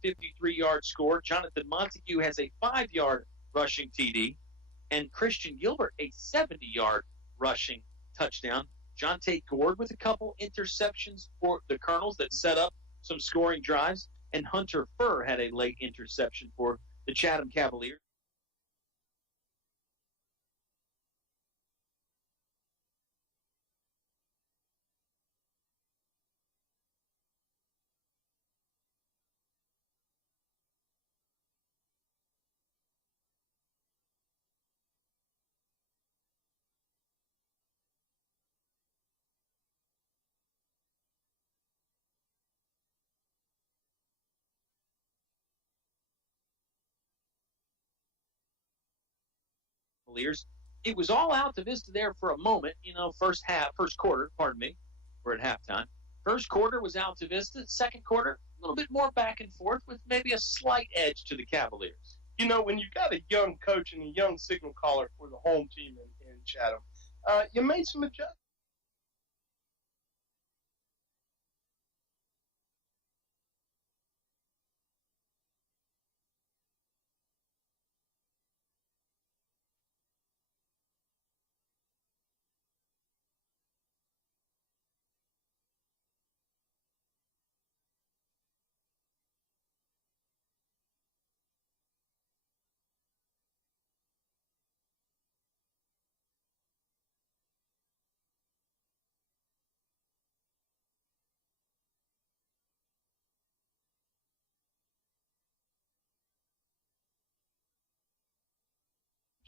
53-yard score. Jonathan Montague has a 5-yard rushing TD. And Christian Gilbert a 70-yard rushing touchdown. Jonte Gord with a couple interceptions for the Colonels that set up some scoring drives. And Hunter Furr had a late interception for the Chatham Cavaliers. It was all Altavista there for a moment, first quarter, we're at halftime. First quarter was Altavista. Second quarter, a little bit more back and forth with maybe a slight edge to the Cavaliers. When you got a young coach and a young signal caller for the home team in Chatham, you made some adjustments.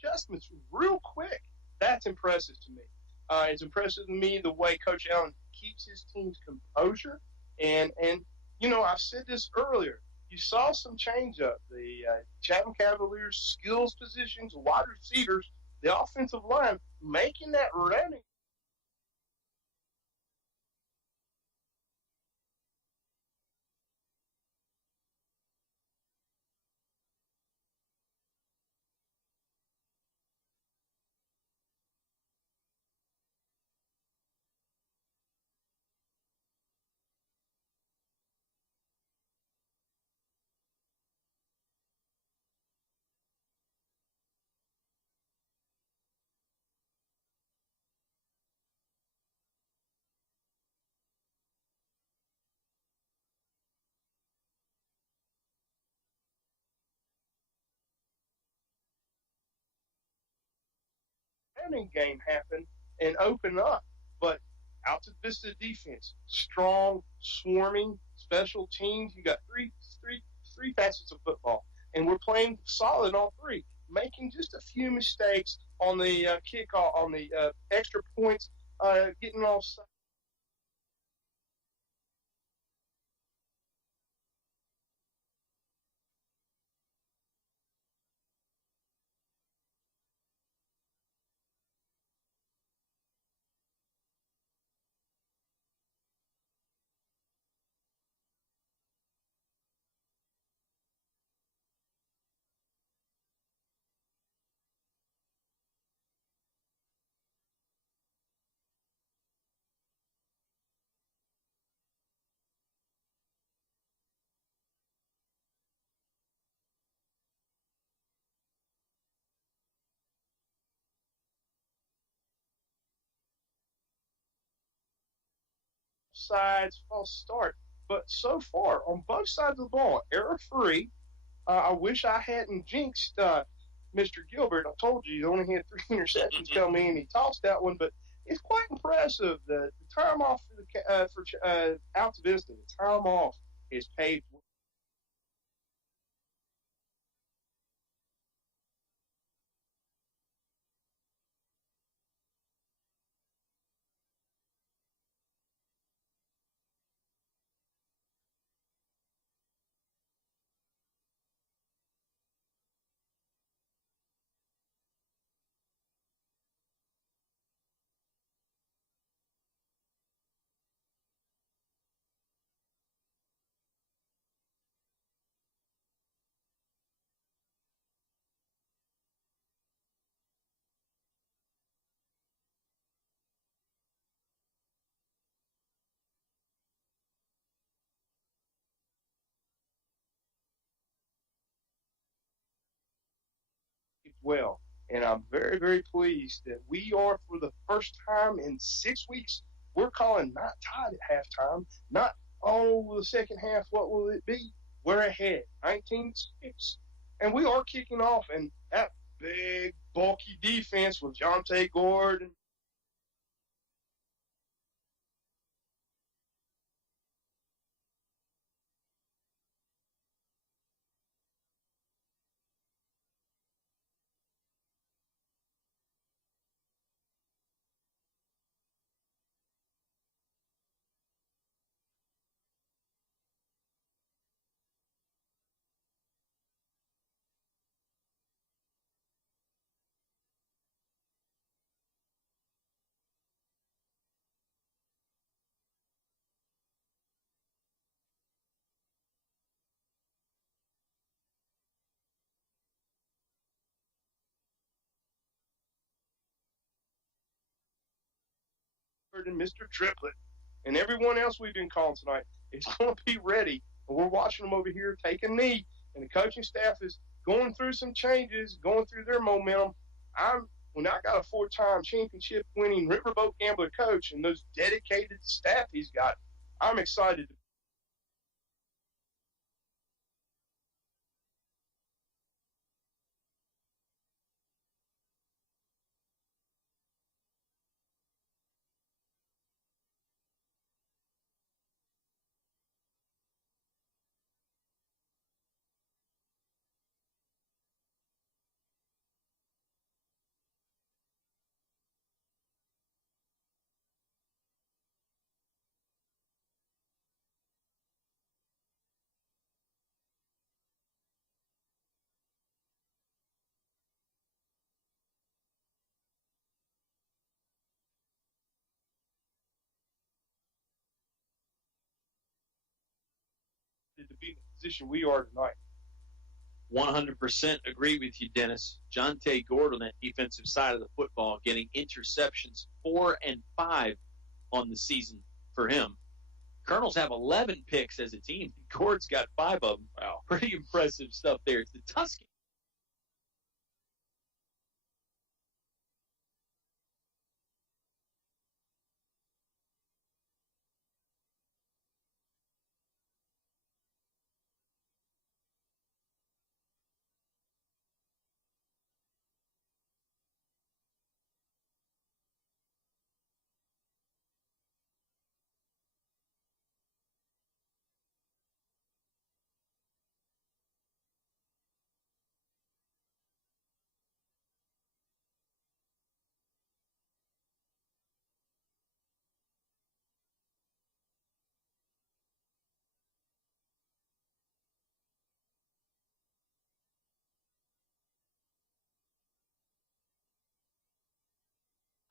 Adjustments real quick. That's impressive to me. It's impressive to me the way Coach Allen keeps his team's composure. And I've said this earlier. You saw some change up. The Chatham Cavaliers skills positions, wide receivers, the offensive line, making that running. Running game happen and open up. But Altavista defense, strong, swarming, special teams. You got three facets of football, and we're playing solid on three, making just a few mistakes on the kickoff, on the extra points, getting offside. Sides false start. But so far, on both sides of the ball, error free. I wish I hadn't jinxed Mr. Gilbert. I told you he only had 3 interceptions come in. He tossed that one, but it's quite impressive. The time off for Altavista, the time off is paid. well. And I'm very, very pleased that we are, for the first time in 6 weeks, we're calling not tied at halftime, not, oh, the second half, what will it be? We're ahead, 19-6. And we are kicking off, and that big, bulky defense with Jonte Gordon. And Mr. Triplett and everyone else we've been calling tonight is going to be ready. And we're watching them over here take a knee, and the coaching staff is going through some changes, going through their momentum. When I got a 4-time championship winning Riverboat Gambler coach and those dedicated staff he's got, I'm excited to be in the position we are tonight. 100% agree with you, Dennis. Jonte Gordon, that defensive side of the football, getting interceptions 4 and 5 on the season for him. Colonels have 11 picks as a team. Gord's got 5 of them. Wow. Pretty impressive stuff there. It's the Tuscan.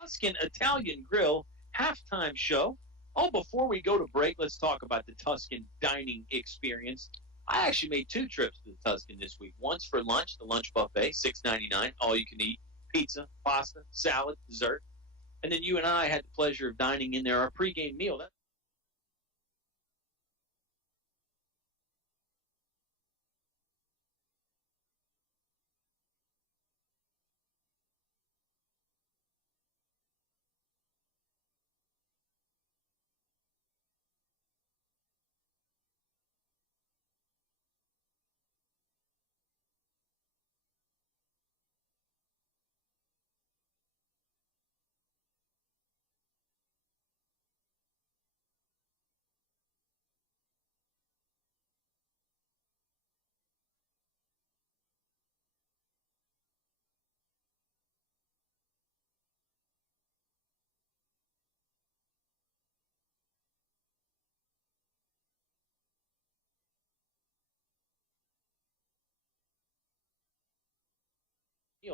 Tuscan Italian Grill halftime show. Oh, before we go to break, let's talk about the Tuscan dining experience. I actually made 2 trips to the Tuscan this week. Once for lunch, the lunch buffet, $6.99, all you can eat, pizza, pasta, salad, dessert. And then you and I had the pleasure of dining in there, our pregame meal.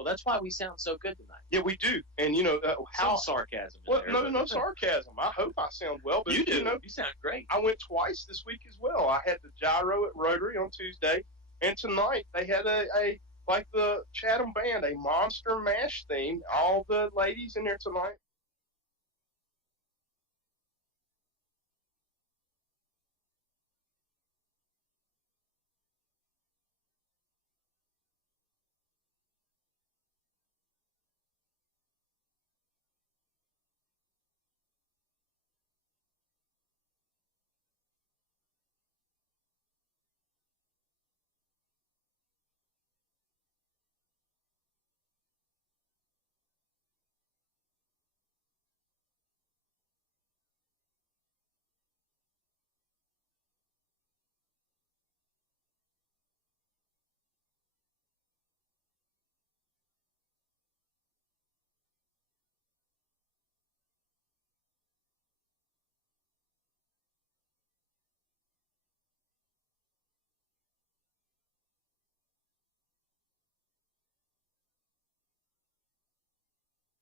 That's why we sound so good tonight. Yeah, we do. And, Some sarcasm in Well, there. no sarcasm. I hope I sound well. But You do. You sound great. I went twice this week as well. I had the gyro at Rotary on Tuesday, and tonight they had a like the Chatham band, a Monster Mash theme. All the ladies in there tonight.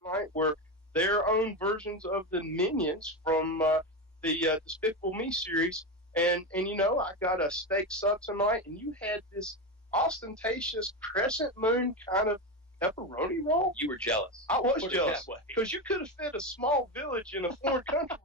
night were their own versions of the minions from the Despicable Me series. And you know, I got a steak sub tonight, and you had this ostentatious crescent moon kind of pepperoni roll. You were jealous. I was Put it jealous that way. because you could have fed a small village in a foreign country.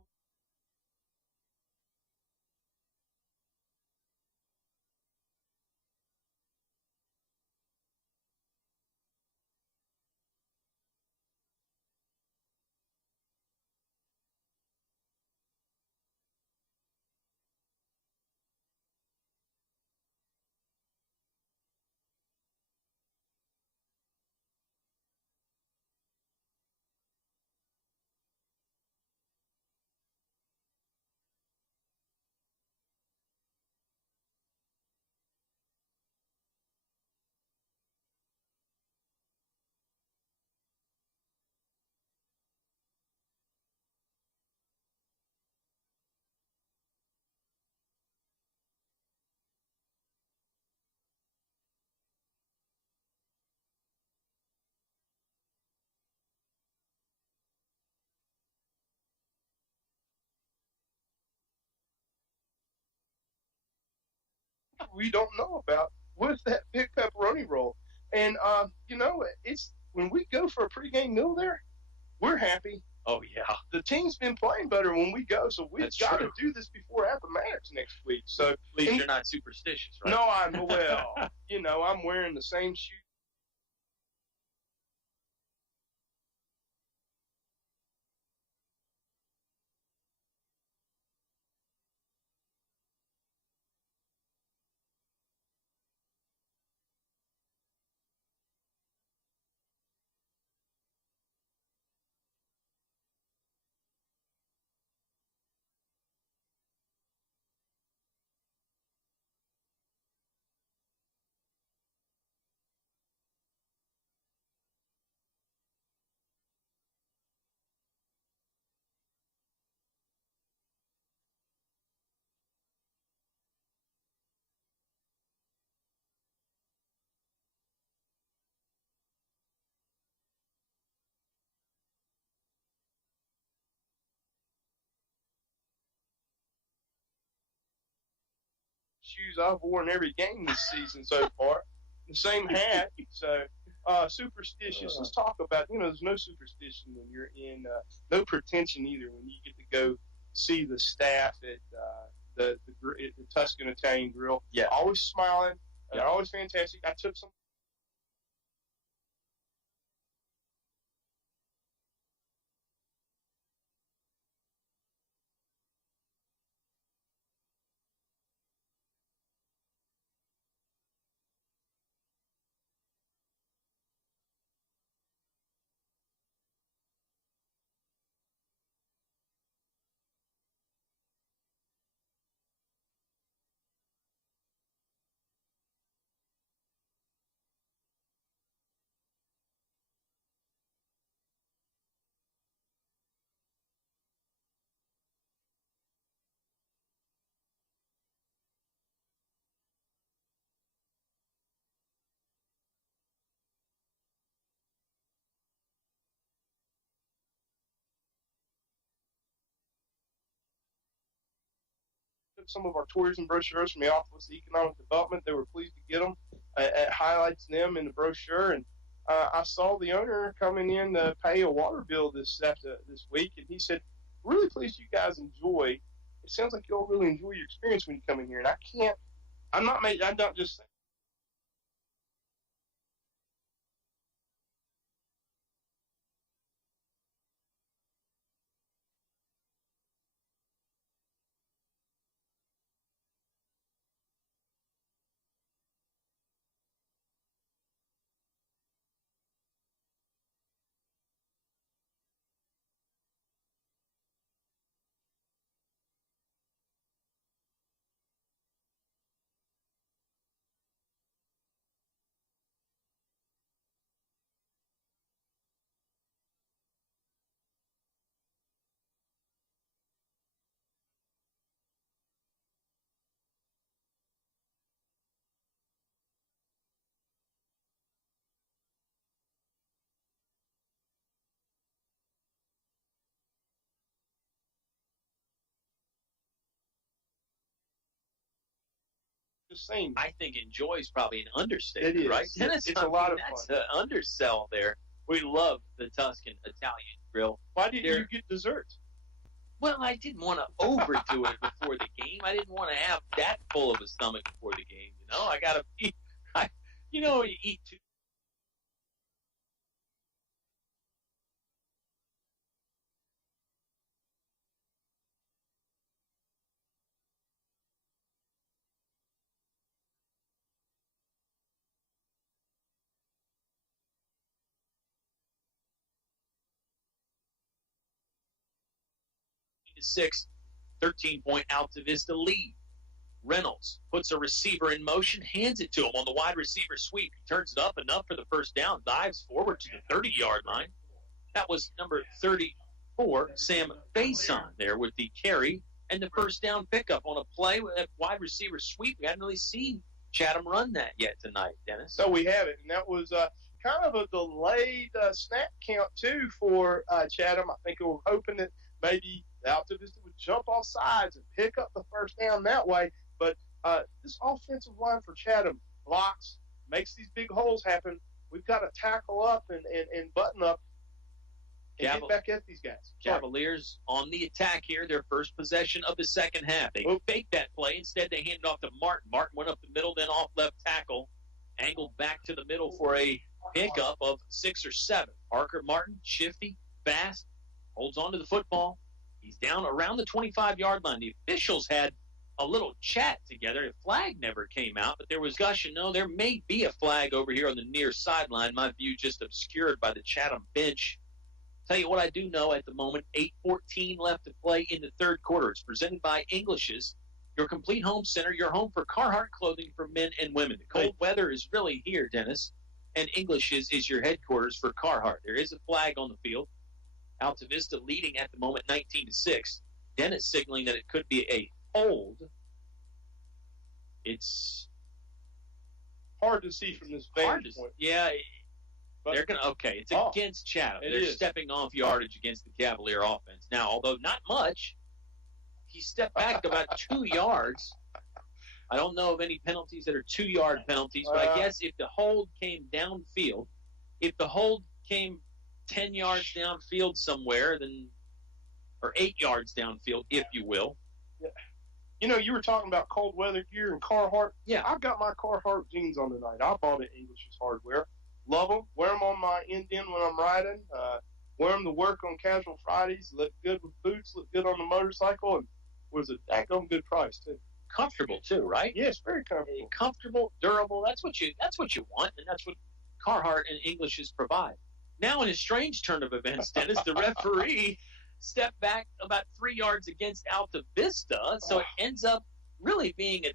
We don't know about with that big pepperoni roll. And you know, it's when we go for a pregame meal there, we're happy. Oh yeah, the team's been playing better when we go, so we've That's got true. to do this before Appomattox next week. So at least you're not superstitious, right? no, I'm well. You know, I'm wearing the same shoes. Shoes I've worn every game this season so far. The same hat. So superstitious. Let's talk about. You know, there's no superstition when you're in. No pretension either when you get to go see the staff at the Tuscan Italian Grill. Yeah. Always smiling. They're always fantastic. I took some. Some of our tourism brochures from the Office of Economic Development. They were pleased to get them. It highlights them in the brochure. And I saw the owner coming in to pay a water bill this week, and he said, "Really pleased you guys enjoy. It sounds like you all really enjoy your experience when you come in here." And I can't. I'm not just saying. Just saying. I think enjoy is probably an understatement, It is. right? Dennis, It's a lot of that's fun. an undersell there. We love the Tuscan Italian grill. Why didn't you get dessert? Well, I didn't want to overdo it before the game. I didn't want to have that full of a stomach before the game. I got to eat. You eat too. To 6, 13-point Altavista lead. Reynolds puts a receiver in motion, hands it to him on the wide receiver sweep. He turns it up enough for the first down, dives forward to the 30-yard line. That was number 34, Sam Faison, there with the carry and the first down pickup on a play with that wide receiver sweep. We hadn't really seen Chatham run that yet tonight, Dennis. So we have it, and that was kind of a delayed snap count, too, for Chatham. I think we were hoping that maybe Altavista would jump off sides and pick up the first down that way. But this offensive line for Chatham blocks, makes these big holes happen. We've got to tackle up and button up and get back at these guys. Cavaliers on the attack here, their first possession of the second half. They faked that play. Instead, they handed off to Martin. Martin went up the middle, then off left tackle, angled back to the middle for a pickup of 6 or 7. Parker Martin, shifty, fast, holds on to the football. He's down around the 25-yard line. The officials had a little chat together. The flag never came out, but there was gushing. No, there may be a flag over here on the near sideline. My view just obscured by the Chatham bench. Tell you what I do know at the moment, 8:14 left to play in the third quarter. It's presented by English's, your complete home center, your home for Carhartt clothing for men and women. The cold weather is really here, Dennis, and English's is your headquarters for Carhartt. There is a flag on the field. Altavista leading at the moment 19-6. Dennis signaling that it could be a hold. It's hard to see from this vantage point. Yeah, but they're gonna. Okay, it's against Chatham. They're stepping off yardage against the Cavalier offense. Now, although not much, he stepped back about 2 yards. I don't know of any penalties that are 2-yard penalties, but I guess if the hold came downfield, if the hold came 10 yards downfield somewhere, then, or 8 yards downfield, if you will. Yeah. You were talking about cold weather gear and Carhartt. Yeah, I've got my Carhartt jeans on tonight. I bought it English's Hardware. Love them. Wear them on my end when I'm riding. Wear them to work on casual Fridays. Look good with boots. Look good on the motorcycle. And was a daggone good price too. Comfortable too, right? Yes, very comfortable. Comfortable, durable. That's what you want, and that's what Carhartt and English's provide. Now, in a strange turn of events, Dennis, the referee stepped back about 3 yards against Altavista, so it ends up really being a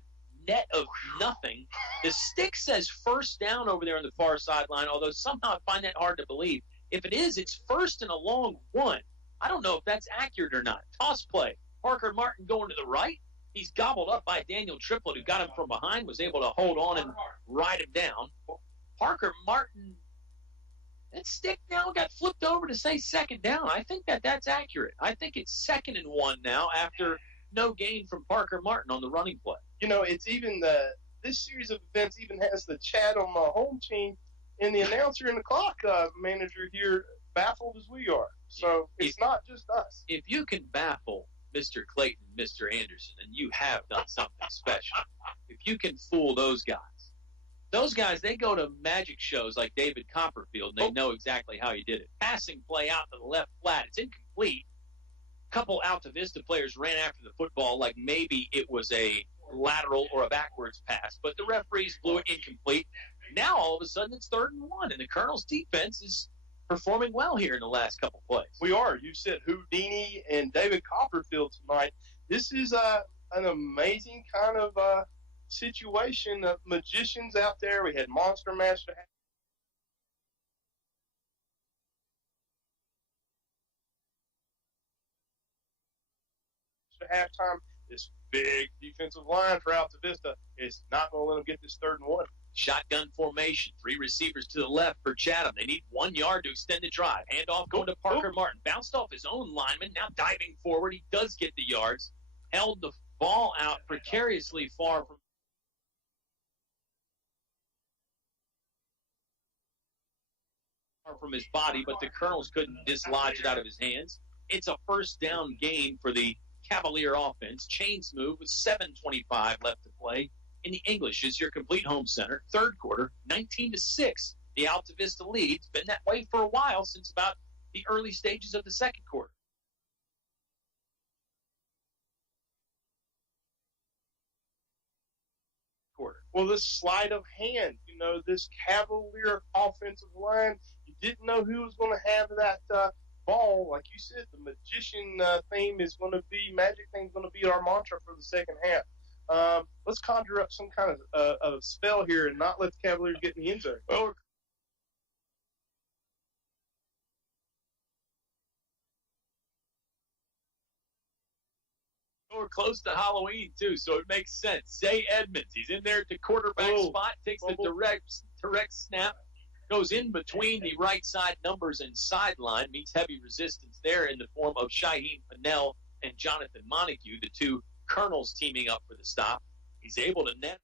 net of nothing. The stick says first down over there on the far sideline, although somehow I find that hard to believe. If it is, it's first and a long one. I don't know if that's accurate or not. Toss play. Parker Martin going to the right. He's gobbled up by Daniel Triplett, who got him from behind, was able to hold on and ride him down. Parker Martin, that stick now got flipped over to say second down. I think that's accurate. I think it's 2nd and 1 now after no gain from Parker Martin on the running play. It's even this series of events even has the Chatham home team and the announcer and the clock manager here baffled as we are. So it's not just us. If you can baffle Mr. Clayton, Mr. Anderson, and you have done something special. If you can fool those guys, they go to magic shows like David Copperfield, and they know exactly how you did it. Passing play out to the left flat. It's incomplete. A couple Altavista players ran after the football like maybe it was a lateral or a backwards pass, but the referees blew it incomplete. Now, all of a sudden, it's 3rd and 1, and the Colonel's defense is performing well here in the last couple plays. We are. You said Houdini and David Copperfield tonight. This is an amazing kind of situation of magicians out there. We had Monster Master halftime. This big defensive line for Altavista is not going to let them get this 3rd and 1. Shotgun formation, 3 receivers to the left for Chatham. They need 1 yard to extend the drive. Handoff going to Parker Martin. Bounced off his own lineman, now diving forward. He does get the yards. Held the ball out precariously far from from his body, but the Colonels couldn't dislodge it out of his hands. It's a first down gain for the Cavalier offense. Chains move with 7:25 left to play. In the English is your complete home center. Third quarter, 19-6. The Altavista lead. It's been that way for a while, since about the early stages of the second quarter. Well, this sleight of hand, this Cavalier offensive line, you didn't know who was going to have that ball. Like you said, the magician theme is going to be, magic thing is going to be our mantra for the second half. Let's conjure up some kind of spell here and not let the Cavaliers get in the end zone. Well, we're close to Halloween, too, so it makes sense. Zay Edmonds, he's in there at the quarterback spot, takes the direct snap, goes in between the right side numbers and sideline, meets heavy resistance there in the form of Shaheem Pennell and Jonathan Montague, the two Colonels teaming up for the stop. He's able to net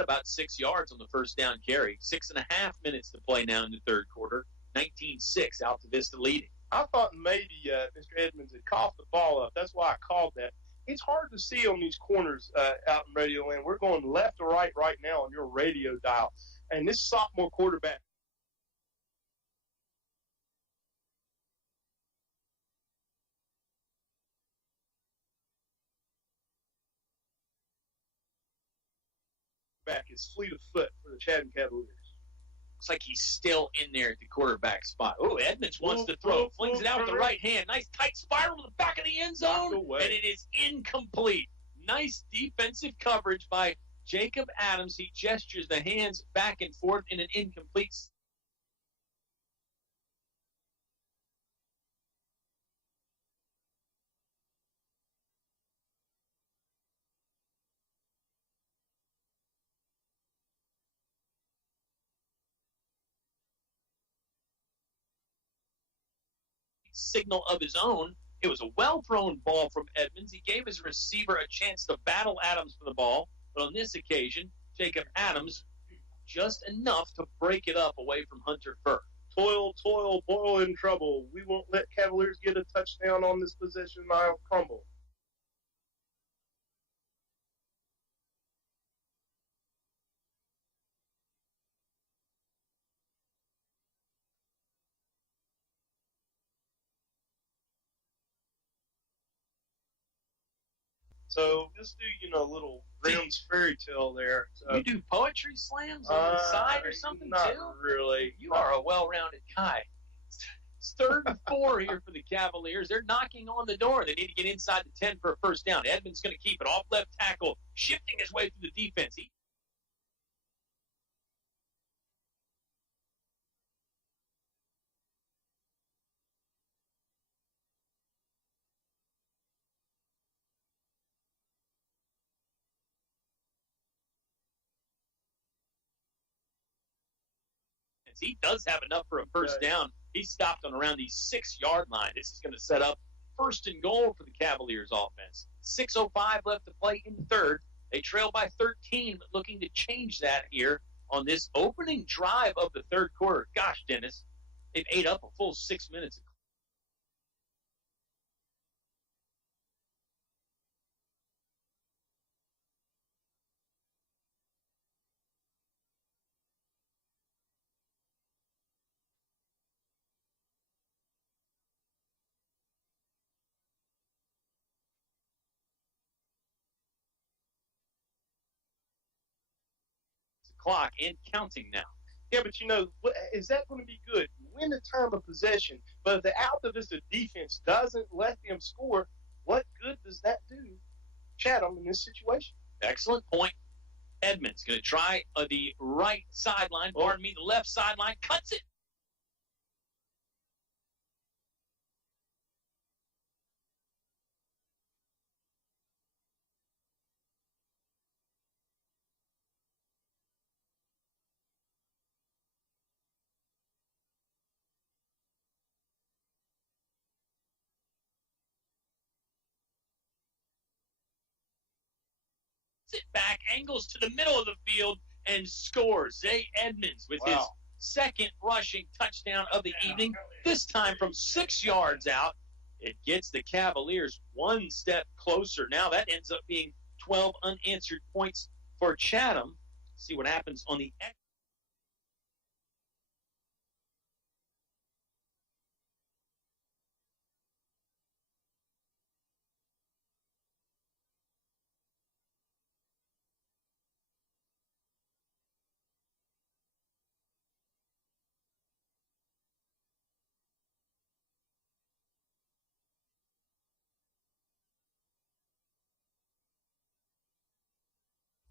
about 6 yards on the first down carry. 6.5 minutes to play now in the third quarter. 19-6, Altavista leading. I thought maybe Mr. Edmonds had coughed the ball up. That's why I called that. It's hard to see on these corners out in Radio Land. We're going left to right now on your radio dial. And this sophomore quarterback, is fleet of foot for the Chatham Cavaliers. Looks like he's still in there at the quarterback spot. Oh, Edmonds wants to throw. Flings it out with the right hand. Nice tight spiral to the back of the end zone. And it is incomplete. Nice defensive coverage by Jacob Adams. He gestures the hands back and forth in an incomplete signal of his own. It was a well-thrown ball from Edmonds. He gave his receiver a chance to battle Adams for the ball, but on this occasion, Jacob Adams just enough to break it up away from Hunter Furr. Toil, boil in trouble. We won't let Cavaliers get a touchdown on this possession. I'll crumble. So let's do, a little Grimm's fairy tale there. So, you do poetry slams on the side or something not too? Really. You are a well-rounded guy. It's 3rd and 4 here for the Cavaliers. They're knocking on the door. They need to get inside the 10 for a first down. Edmonds going to keep it off left tackle, shifting his way through the defense. He does have enough for a first down. He stopped on around the 6-yard line. This is going to set up 1st and goal for the Cavaliers offense. 6:05 left to play in third. They trail by 13, but looking to change that here on this opening drive of the third quarter. Gosh, Dennis, they've ate up a full 6 minutes. Clock and counting now. Yeah, but is that going to be good? Win the time of possession, but if the Altavista defense doesn't let them score, what good does that do Chatham in this situation? Excellent point. Edmonds going to try the right sideline. Pardon me, the left sideline. Cuts it. Sit back, angles to the middle of the field, and scores. Zay Edmonds with his second rushing touchdown of the evening, this time from 6 yards out. It gets the Cavaliers one step closer. Now that ends up being 12 unanswered points for Chatham. See what happens on the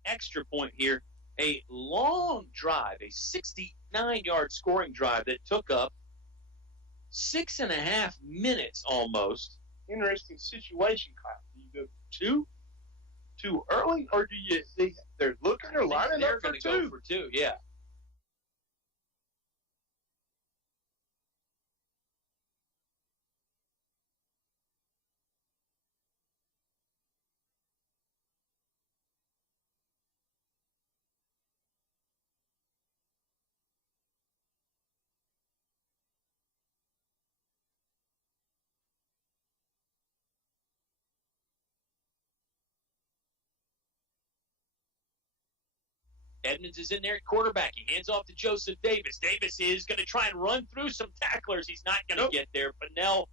extra point here. A long drive, a 69-yard scoring drive that took up 6.5 minutes almost. Interesting situation, Kyle. Do you go too early, or do you think they're looking or lining They're up for going to go two? for two, yeah. Edmonds is in there at quarterback. He hands off to Joseph Davis. Davis is going to try and run through some tacklers. He's not going to get there. Pennell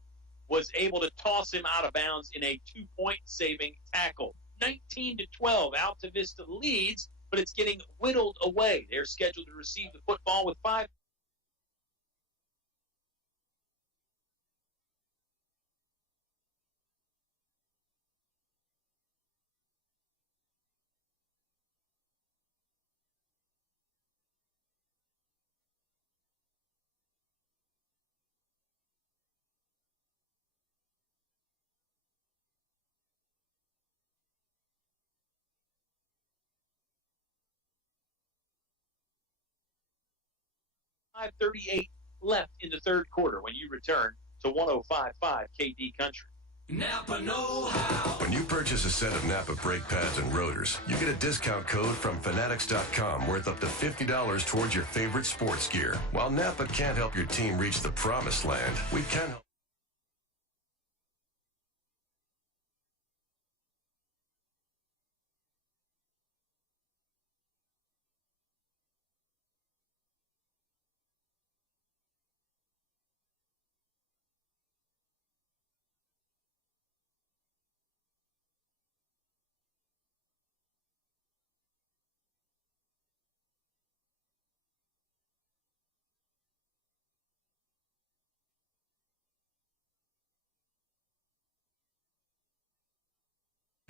was able to toss him out of bounds in a 2-point saving tackle. 19-12, Altavista leads, but it's getting whittled away. They're scheduled to receive the football with 5. .538 left in the third quarter when you return to 105.5 KD Country. Napa know-how. When you purchase a set of Napa brake pads and rotors, you get a discount code from Fanatics.com worth up to $50 towards your favorite sports gear. While Napa can't help your team reach the promised land, we can help.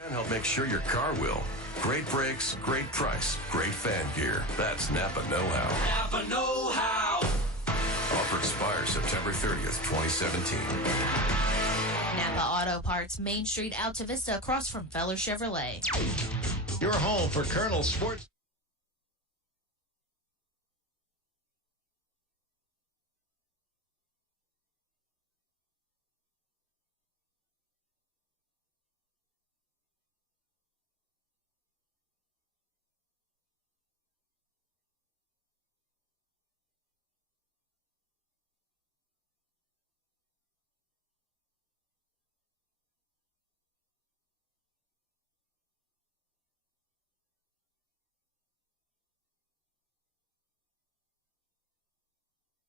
And help make sure your car will. Great brakes, great price, great fan gear. That's Napa know-how. Napa know-how. Offer expires September 30th, 2017. Napa Auto Parts, Main Street, Altavista, across from Feller Chevrolet. Your home for Colonel Sports.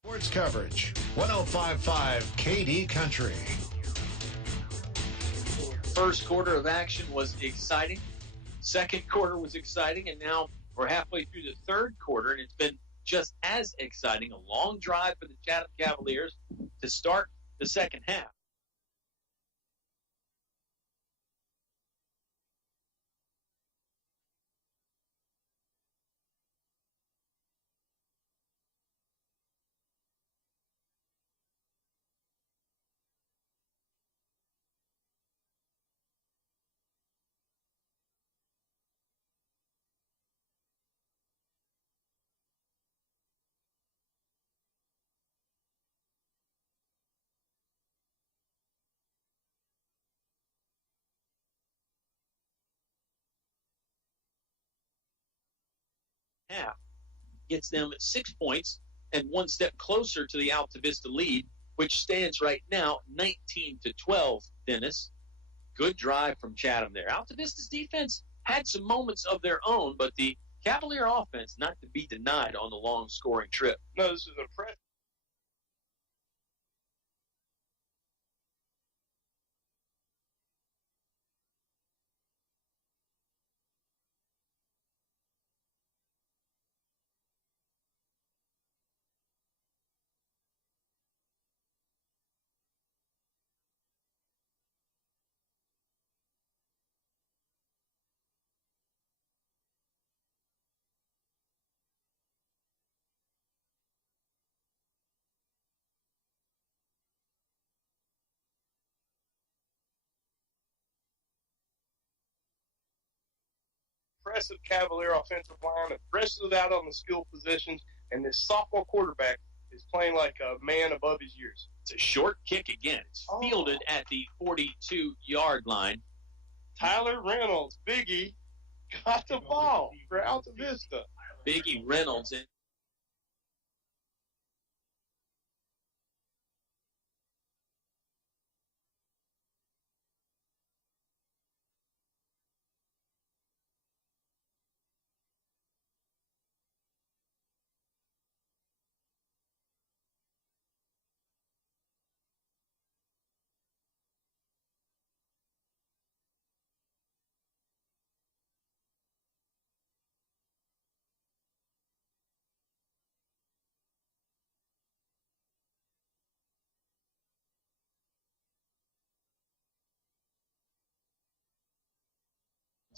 Sports coverage, 105.5 KD Country. First quarter of action was exciting. Second quarter was exciting, and now we're halfway through the third quarter, and it's been just as exciting. A long drive for the Chatham Cavaliers to start the second half. half. Gets them 6 points and one step closer to the Altavista lead, which stands right now 19-12, Dennis. Good drive from Chatham there. Altavista's defense had some moments of their own, but the Cavalier offense not to be denied on the long scoring trip. No, this is impressive. Impressive Cavalier offensive line, impressive out on the skill positions, and this sophomore quarterback is playing like a man above his years. It's a short kick again. It's fielded at the 42-yard line. Tyler Reynolds, Biggie, got the ball for Altavista. Biggie Reynolds in.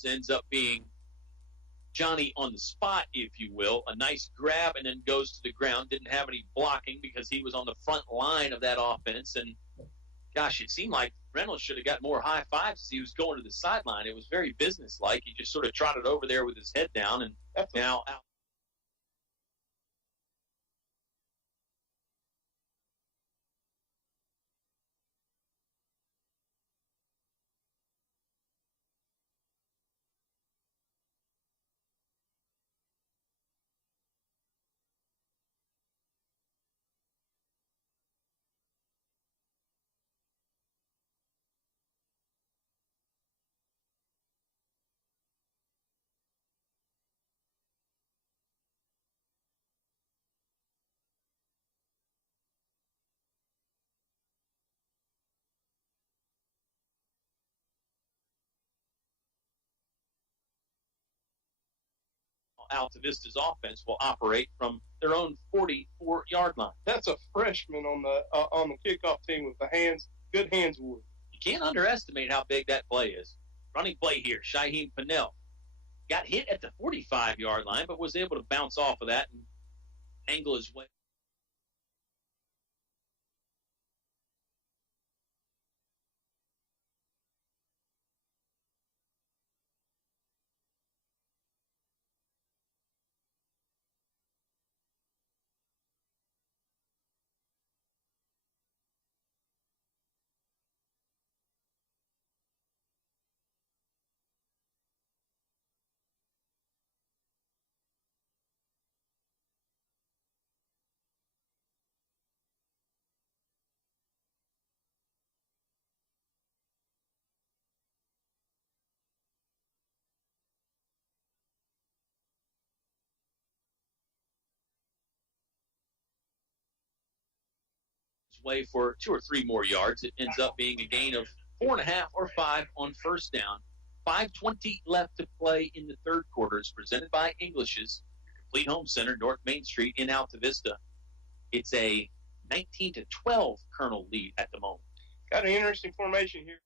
Ends up being Johnny on the spot, if you will. A nice grab and then goes to the ground. Didn't have any blocking because he was on the front line of that offense. And, gosh, it seemed like Reynolds should have got more high fives as he was going to the sideline. It was very businesslike. He just sort of trotted over there with his head down and now out. Altavista's offense will operate from their own 44-yard line. That's a freshman on the kickoff team with the hands, good hands. Wood. You can't underestimate how big that play is. Running play here, Shaheem Pennell got hit at the 45-yard line, but was able to bounce off of that and angle his way. Way for 2 or 3 more yards. It ends up being a gain of 4.5 or 5 on first down. 5:20 left to play in the third quarter. It's presented by English's Complete Home Center, North Main Street in Altavista. It's a 19-12 Colonel lead at the moment. Got an interesting formation here.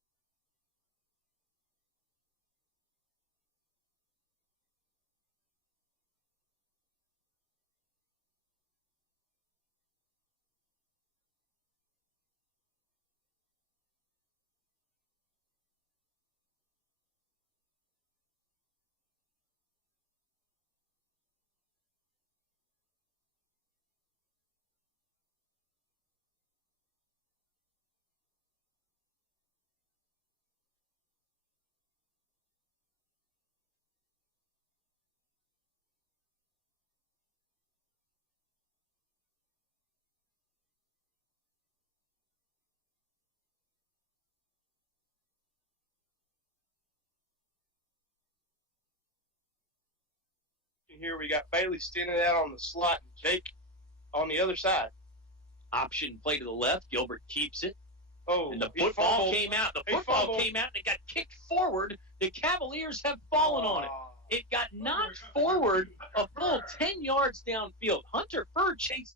here. We got Bailey standing out on the slot and Jake on the other side. Option play to the left. Gilbert keeps it. Oh, and the football came out. The football came out, and it got kicked forward. The Cavaliers have fallen on it. It got knocked forward a full 10 yards downfield. Hunter Furr chased.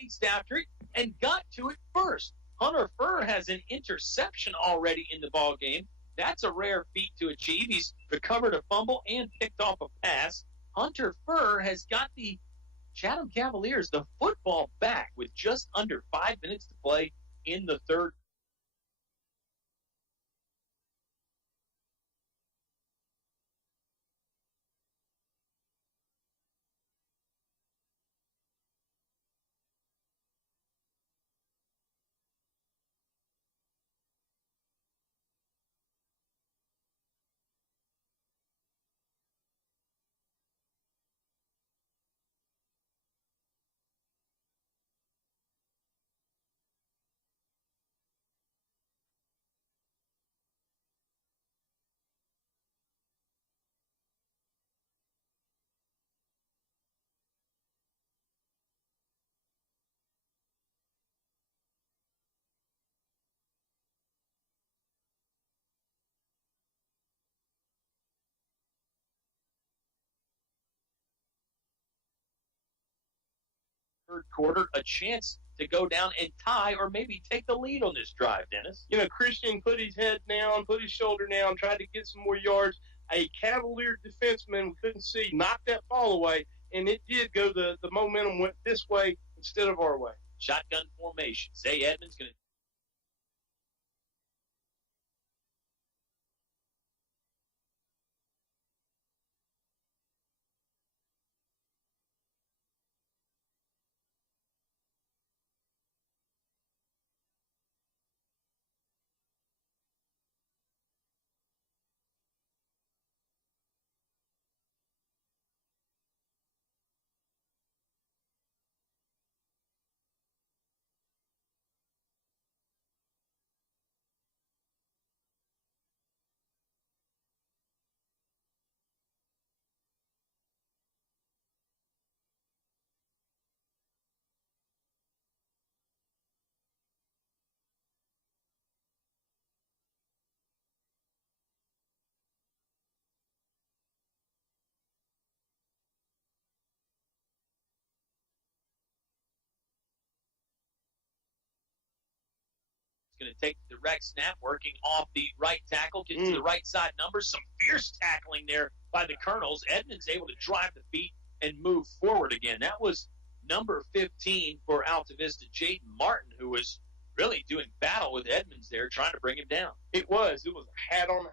Chased after it and got to it first. Hunter Furr has an interception already in the ball game. That's a rare feat to achieve. He's recovered a fumble and picked off a pass. Hunter Furr has got the Chatham Cavaliers the football back with just under 5 minutes to play in the third. Third quarter, a chance to go down and tie or maybe take the lead on this drive, Dennis. You know, Christian put his head down, put his shoulder down, tried to get some more yards. A Cavalier defenseman we couldn't see knocked that ball away, and it did go. The momentum went this way instead of our way. Shotgun formation. Zay Edmonds going to. Going to take the direct snap, working off the right tackle, getting to the right side numbers. Some fierce tackling there by the Colonels. Edmonds able to drive the feet and move forward again. That was number 15 for Altavista, Jaden Martin, who was really doing battle with Edmonds there, trying to bring him down. It was a hat on.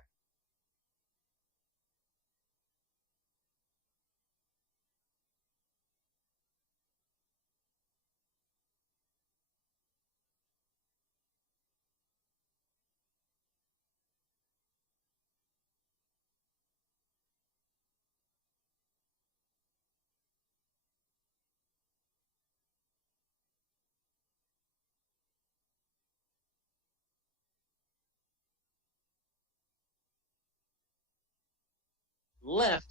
Left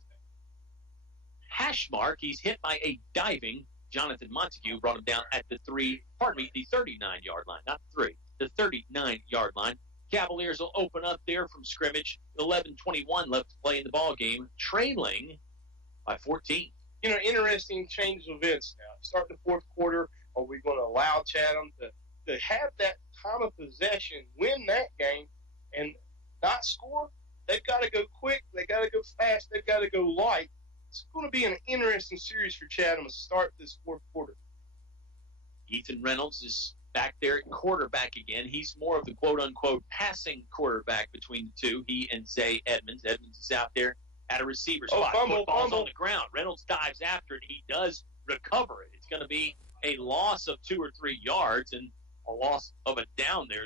hash mark. He's hit by a diving Jonathan Montague, brought him down at the 39-yard line. Not the 3, the 39-yard line. Cavaliers will open up there from scrimmage. 11:21 left to play in the ball game, trailing by 14. You know, interesting change of events now. Starting the fourth quarter, Are we going to allow Chatham to have that time of possession, win that game, and not score? They've got to go quick. They got to go fast. They've got to go light. It's going to be an interesting series for Chatham to start this fourth quarter. Ethan Reynolds is back there at quarterback again. He's more of the quote-unquote passing quarterback between the two, he and Zay Edmonds. Edmonds is out there at a receiver spot. Football's on the ground. Reynolds dives after it. He does recover it. It's going to be a loss of 2 or 3 yards and a loss of a down there.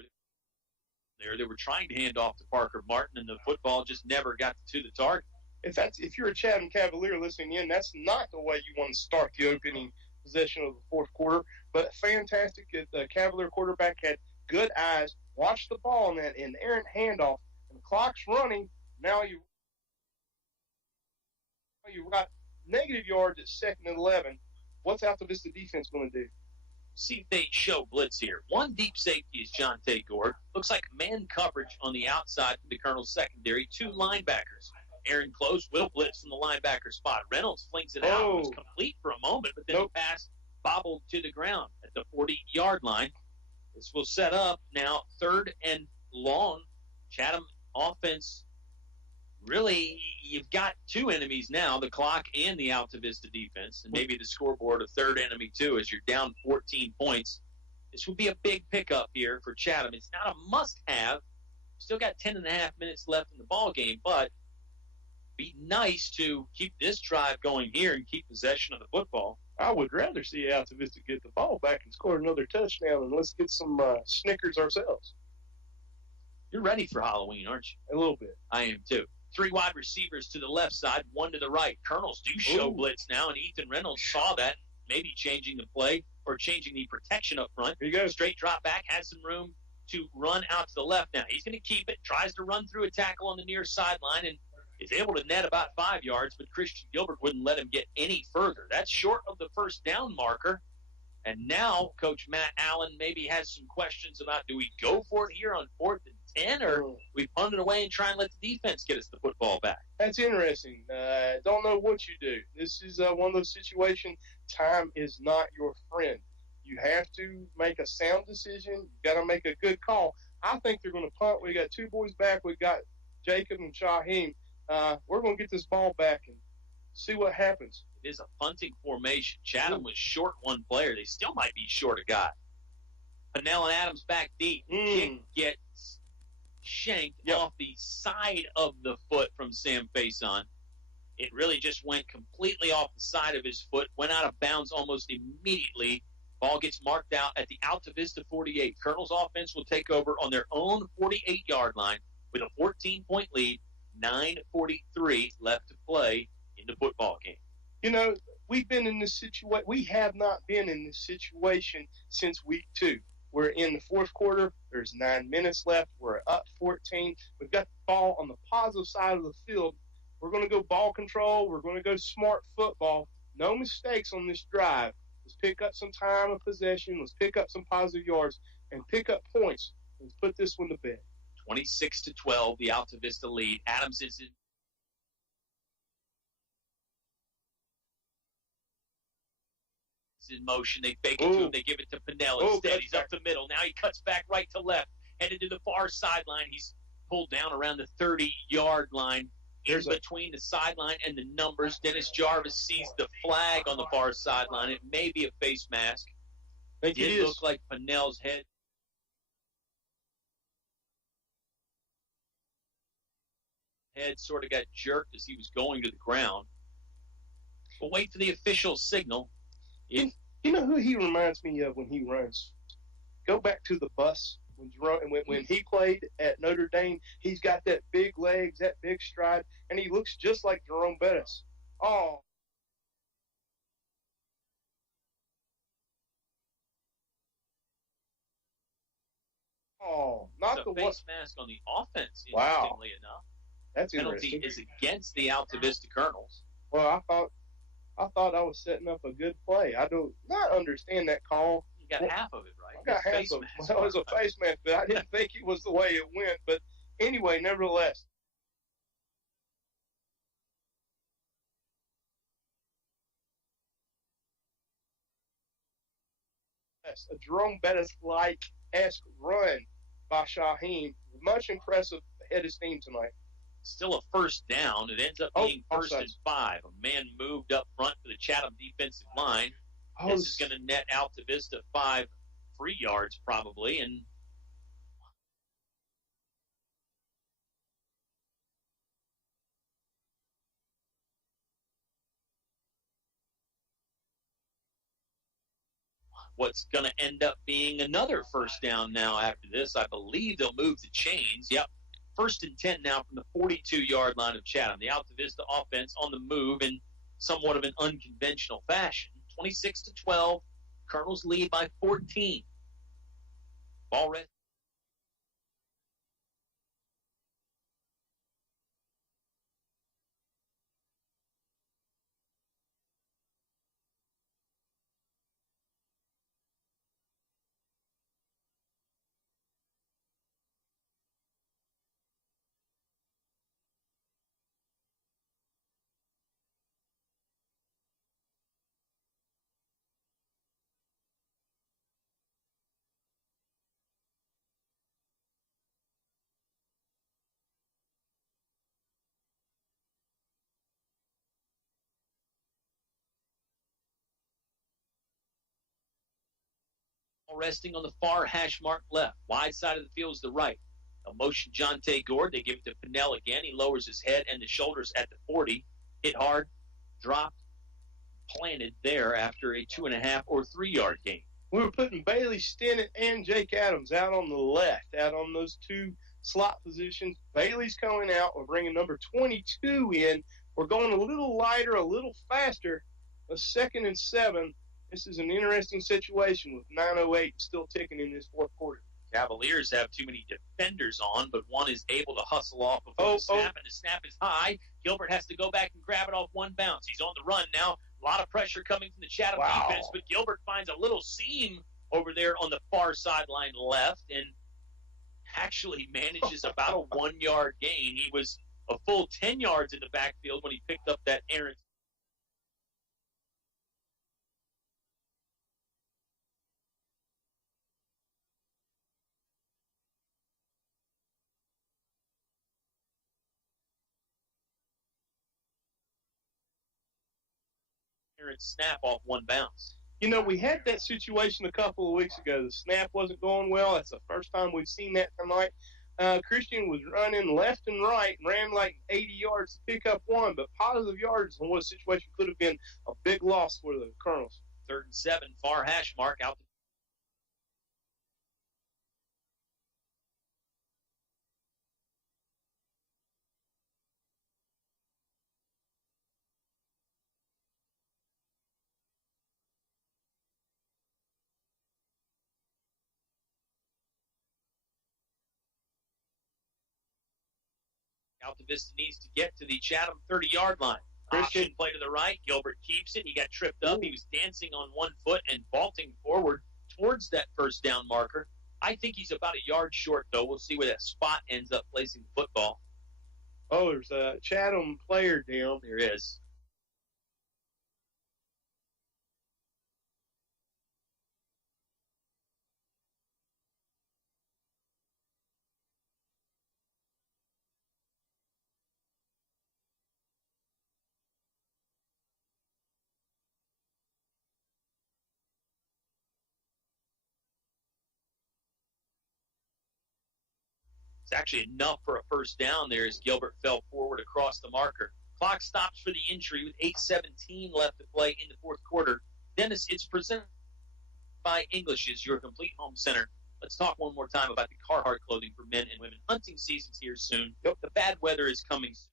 They were trying to hand off to Parker Martin, and the football just never got to the target. If you're a Chatham Cavalier listening in, that's not the way you want to start the opening possession of the fourth quarter. But fantastic. The Cavalier quarterback had good eyes, watched the ball in that inerrant handoff, and the clock's running. Now you've got negative yards at 2nd and 11. What's Altavista defense going to do? See if they show blitz here. One deep safety is Jonte Gord. Looks like man coverage on the outside for the Colonel's secondary. 2 linebackers. Aaron Close will blitz from the linebacker spot. Reynolds flings it out. It was complete for a moment, but then the pass bobbled to the ground at the 40-yard line. This will set up now 3rd and long. Chatham offense, really, you've got 2 enemies now, the clock and the Altavista defense, and maybe the scoreboard, a 3rd enemy too, as you're down 14 points. This would be a big pickup here for Chatham. It's not a must-have. Still got 10 and a half minutes left in the ball game, but be nice to keep this drive going here and keep possession of the football. I would rather see Altavista get the ball back and score another touchdown, and let's get some Snickers ourselves. You're ready for Halloween, aren't you? A little bit. I am too. 3 wide receivers to the left side, 1 to the right. Colonels do show blitz now, and Ethan Reynolds saw that, maybe changing the play or changing the protection up front. Here you go. Straight drop back, has some room to run out to the left now. He's going to keep it, tries to run through a tackle on the near sideline, and is able to net about 5 yards, but Christian Gilbert wouldn't let him get any further. That's short of the first down marker. And now Coach Matt Allen maybe has some questions about, do we go for it here on 4th and 10, or we punt it away and try and let the defense get us the football back? That's interesting. Don't know what you do. This is one of those situations, time is not your friend. You have to make a sound decision. You've got to make a good call. I think they're going to punt. We got 2 boys back. We got Jacob and Shaheem. We're going to get this ball back and see what happens. It is a punting formation. Chatham was short 1 player. They still might be short a guy. Pennell and Adams back deep. Kick gets shanked off the side of the foot from Sam Faison. It really just went completely off the side of his foot, went out of bounds almost immediately. Ball gets marked out at the Altavista 48. Colonel's offense will take over on their own 48-yard line with a 14-point lead. 9:43 left to play in the football game. You know, we've been in this situation. We have not been in this situation since week 2. We're in the fourth quarter. There's 9 minutes left. We're up 14. We've got the ball on the positive side of the field. We're going to go ball control. We're going to go smart football. No mistakes on this drive. Let's pick up some time of possession. Let's pick up some positive yards and pick up points. Let's put this one to bed. 26-12, the Altavista lead. Adams is in motion. They fake it to him. They give it to Pennell instead. He's up the middle. Now he cuts back right to left, headed to the far sideline. He's pulled down around the 30-yard line. In between the sideline and the numbers, Dennis Jarvis sees the flag on the far sideline. It may be a face mask. It did look like Pennell's head sort of got jerked as he was going to the ground. We'll wait for the official signal. You know who he reminds me of when he runs? Go back to the bus. When he played at Notre Dame, he's got that big legs, that big stride, and he looks just like Jerome Bettis. Oh. Oh, not the face mask on the offense, wow. Interestingly enough. That's penalty is against the Altavista Colonels. Well, I thought I was setting up a good play. I do not understand that call. You got half of it right. I got half of it. Well, it was a face mask, but I didn't think it was the way it went. But anyway, nevertheless. Bettis, a Jerome Bettis-like-esque run by Shaheem. Much impressive head of steam tonight. Still a first down. It ends up being first and 5. A man moved up front for the Chatham defensive line. This is going to net Altavista 5 free yards probably, and what's going to end up being another first down now after this. I believe they'll move the chains. Yep. First and 10 now from the 42-yard line of Chatham. The Altavista offense on the move in somewhat of an unconventional fashion. 26-12. Colonels lead by 14. Ball ready. Resting on the far hash mark left. Wide side of the field is the right. A motion Jonte Gord. They give it to Pinnell again. He lowers his head and the shoulders at the 40. Hit hard, dropped, planted there after a 2.5 or 3 yard gain. We were putting Bailey Stinnett and Jake Adams out on the left, out on those two slot positions. Bailey's coming out. We're bringing number 22 in. We're going a little lighter, a little faster. A 2nd and 7. This is an interesting situation with 9:08 still ticking in this fourth quarter. Cavaliers have too many defenders on, but one is able to hustle off before the snap, and the snap is high. Gilbert has to go back and grab it off one bounce. He's on the run now. A lot of pressure coming from the Chatham defense, but Gilbert finds a little seam over there on the far sideline left and actually manages about a 1 yard gain. He was a full 10 yards in the backfield when he picked up that errant. Snap off one bounce. You know, we had that situation a couple of weeks ago. The snap wasn't going well. That's the first time we've seen that tonight. Christian was running left and right, ran like 80 yards to pick up one, but positive yards in what situation could have been a big loss for the Colonels. 3rd and 7, far hash mark out. Altavista needs to get to the Chatham 30-yard line. Option play to the right. Gilbert keeps it. He got tripped up. He was dancing on one foot and vaulting forward towards that first down marker. I think he's about a yard short, though. We'll see where that spot ends up placing the football. Oh, there's a Chatham player down. There is. It's actually enough for a first down there as Gilbert fell forward across the marker. Clock stops for the injury with 8:17 left to play in the fourth quarter. Dennis, it's presented by English's, your complete home center. Let's talk one more time about the Carhartt clothing for men and women. Hunting season's here soon. The bad weather is coming soon.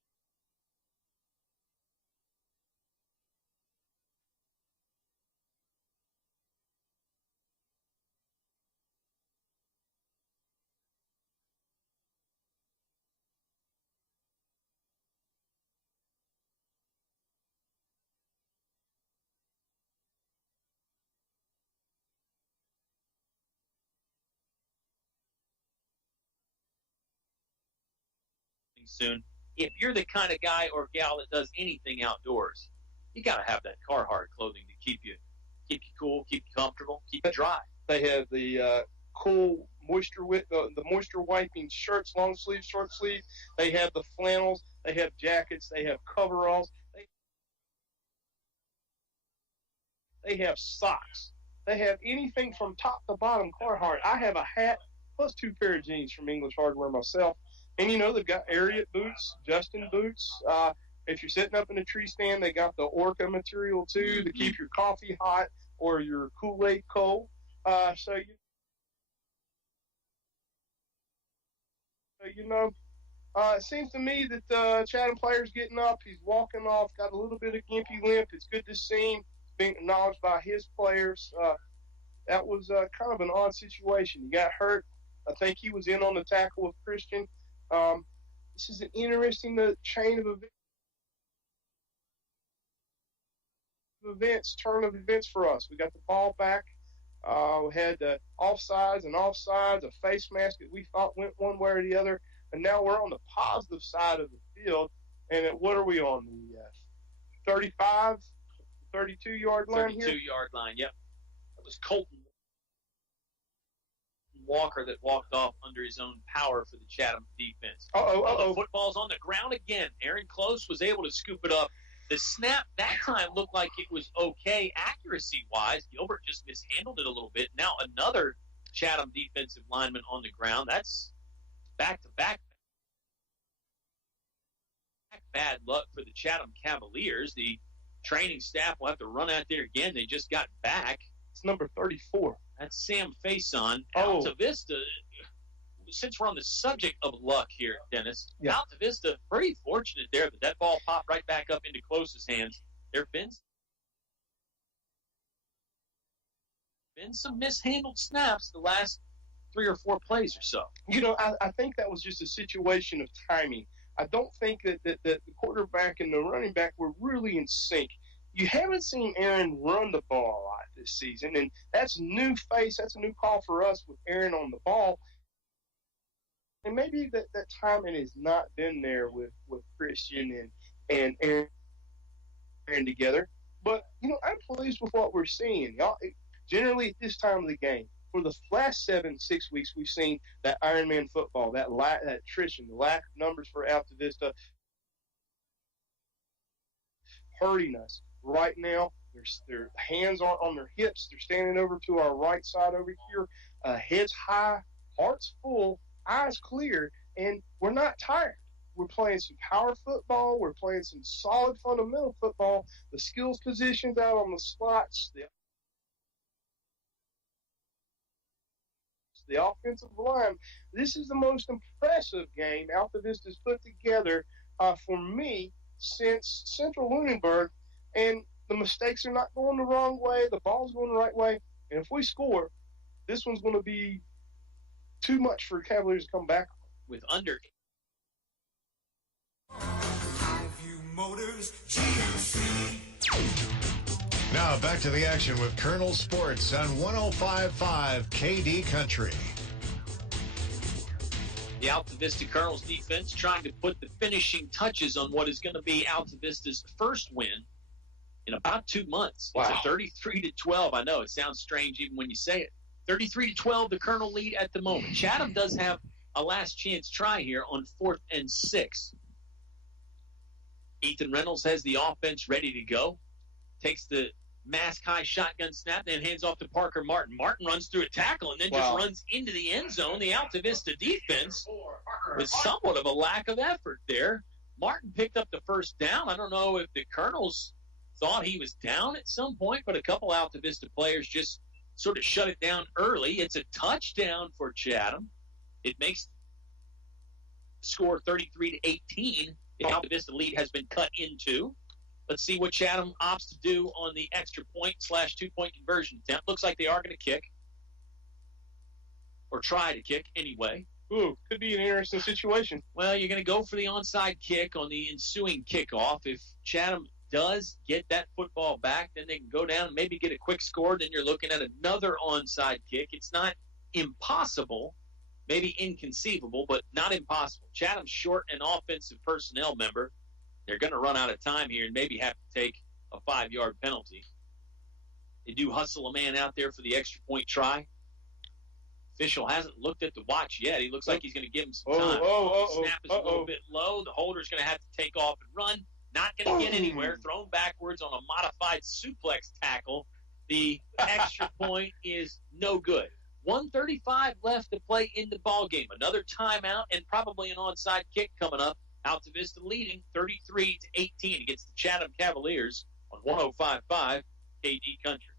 Soon. If you're the kind of guy or gal that does anything outdoors, you got to have that Carhartt clothing to keep you cool, keep you comfortable, keep you dry. They have the cool the moisture wiping shirts, long sleeve, short sleeve. They have the flannels. They have jackets. They have coveralls. They have socks. They have anything from top to bottom Carhartt. I have a hat plus 2 pair of jeans from English Hardware myself. And, they've got Ariat boots, Justin boots. If you're sitting up in a tree stand, they got the Orca material, too, to keep your coffee hot or your Kool-Aid cold. It seems to me that Chatham player's getting up. He's walking off, got a little bit of gimpy limp. It's good to see him being acknowledged by his players. That was kind of an odd situation. He got hurt. I think he was in on the tackle with Christian. This is an interesting chain of turn of events for us. We got the ball back. We had offsides, a face mask that we thought went one way or the other, and now we're on the positive side of the field. And what are we on, the 35, 32-yard line here? 32-yard line, yep. It was Colton Walker that walked off under his own power for the Chatham defense. The football's on the ground again. Aaron Close was able to scoop it up. The snap that time looked like it was okay accuracy-wise. Gilbert just mishandled it a little bit. Now another Chatham defensive lineman on the ground. That's back-to-back. Bad luck for the Chatham Cavaliers. The training staff will have to run out there again. They just got back. It's number 34. That's Sam Faison. Altavista, since we're on the subject of luck here, Dennis, Altavista, pretty fortunate there that ball popped right back up into Close's hands. There have been some mishandled snaps the last 3 or 4 plays or so. I think that was just a situation of timing. I don't think that the quarterback and the running back were really in sync. You haven't seen Aaron run the ball a lot this season, and that's new face. That's a new call for us with Aaron on the ball. And maybe that timing has not been there with Christian and Aaron together. But, I'm pleased with what we're seeing. Generally at this time of the game, for the last 7-6 weeks, we've seen that Ironman football, that attrition, the lack of numbers for Altavista hurting us. Right now, their hands are on their hips. They're standing over to our right side over here, heads high, hearts full, eyes clear, and we're not tired. We're playing some power football. We're playing some solid fundamental football. The skills positions out on the slots, the offensive line. This is the most impressive game Altavista's put together for me since Central Lunenburg. And the mistakes are not going the wrong way. The ball's going the right way. And if we score, this one's going to be too much for Cavaliers to come back with under. Motors, GMC. Now back to the action with Colonel Sports on 105.5 KD Country. The Altavista Colonels defense trying to put the finishing touches on what is going to be Altavista's first win in about 2 months. Wow. It's a 33-12. I know it sounds strange even when you say it. 33-12, the Colonel lead at the moment. Chatham does have a last chance try here on 4th and 6. Ethan Reynolds has the offense ready to go. Takes the mask high shotgun snap, then hands off to Parker Martin. Martin runs through a tackle and then just runs into the end zone. The Altavista defense with somewhat of a lack of effort there. Martin picked up the first down. I don't know if the Colonels thought he was down at some point, but a couple Altavista players just sort of shut it down early. It's a touchdown for Chatham. It makes the score 33-18. The Altavista lead has been cut into. Let's see what Chatham opts to do on the extra point / 2-point conversion attempt. Looks like they are going to kick. Or try to kick anyway. Ooh, could be an interesting situation. Well, you're going to go for the onside kick on the ensuing kickoff. If Chatham does get that football back, then they can go down and maybe get a quick score. Then you're looking at another onside kick. It's not impossible. Maybe inconceivable, but not impossible. Chatham's short an offensive personnel member. They're going to run out of time here and maybe have to take a 5-yard penalty. They do hustle a man out there for the extra point try. Official hasn't looked at the watch yet. He looks like he's going to give him some time. Snap is a little bit low. The holder's going to have to take off and run. Not going to get anywhere. Thrown backwards on a modified suplex tackle. The extra point is no good. 1:35 left to play in the ball game. Another timeout and probably an onside kick coming up. Altavista leading 33-18 against the Chatham Cavaliers on 105.5 KD Country.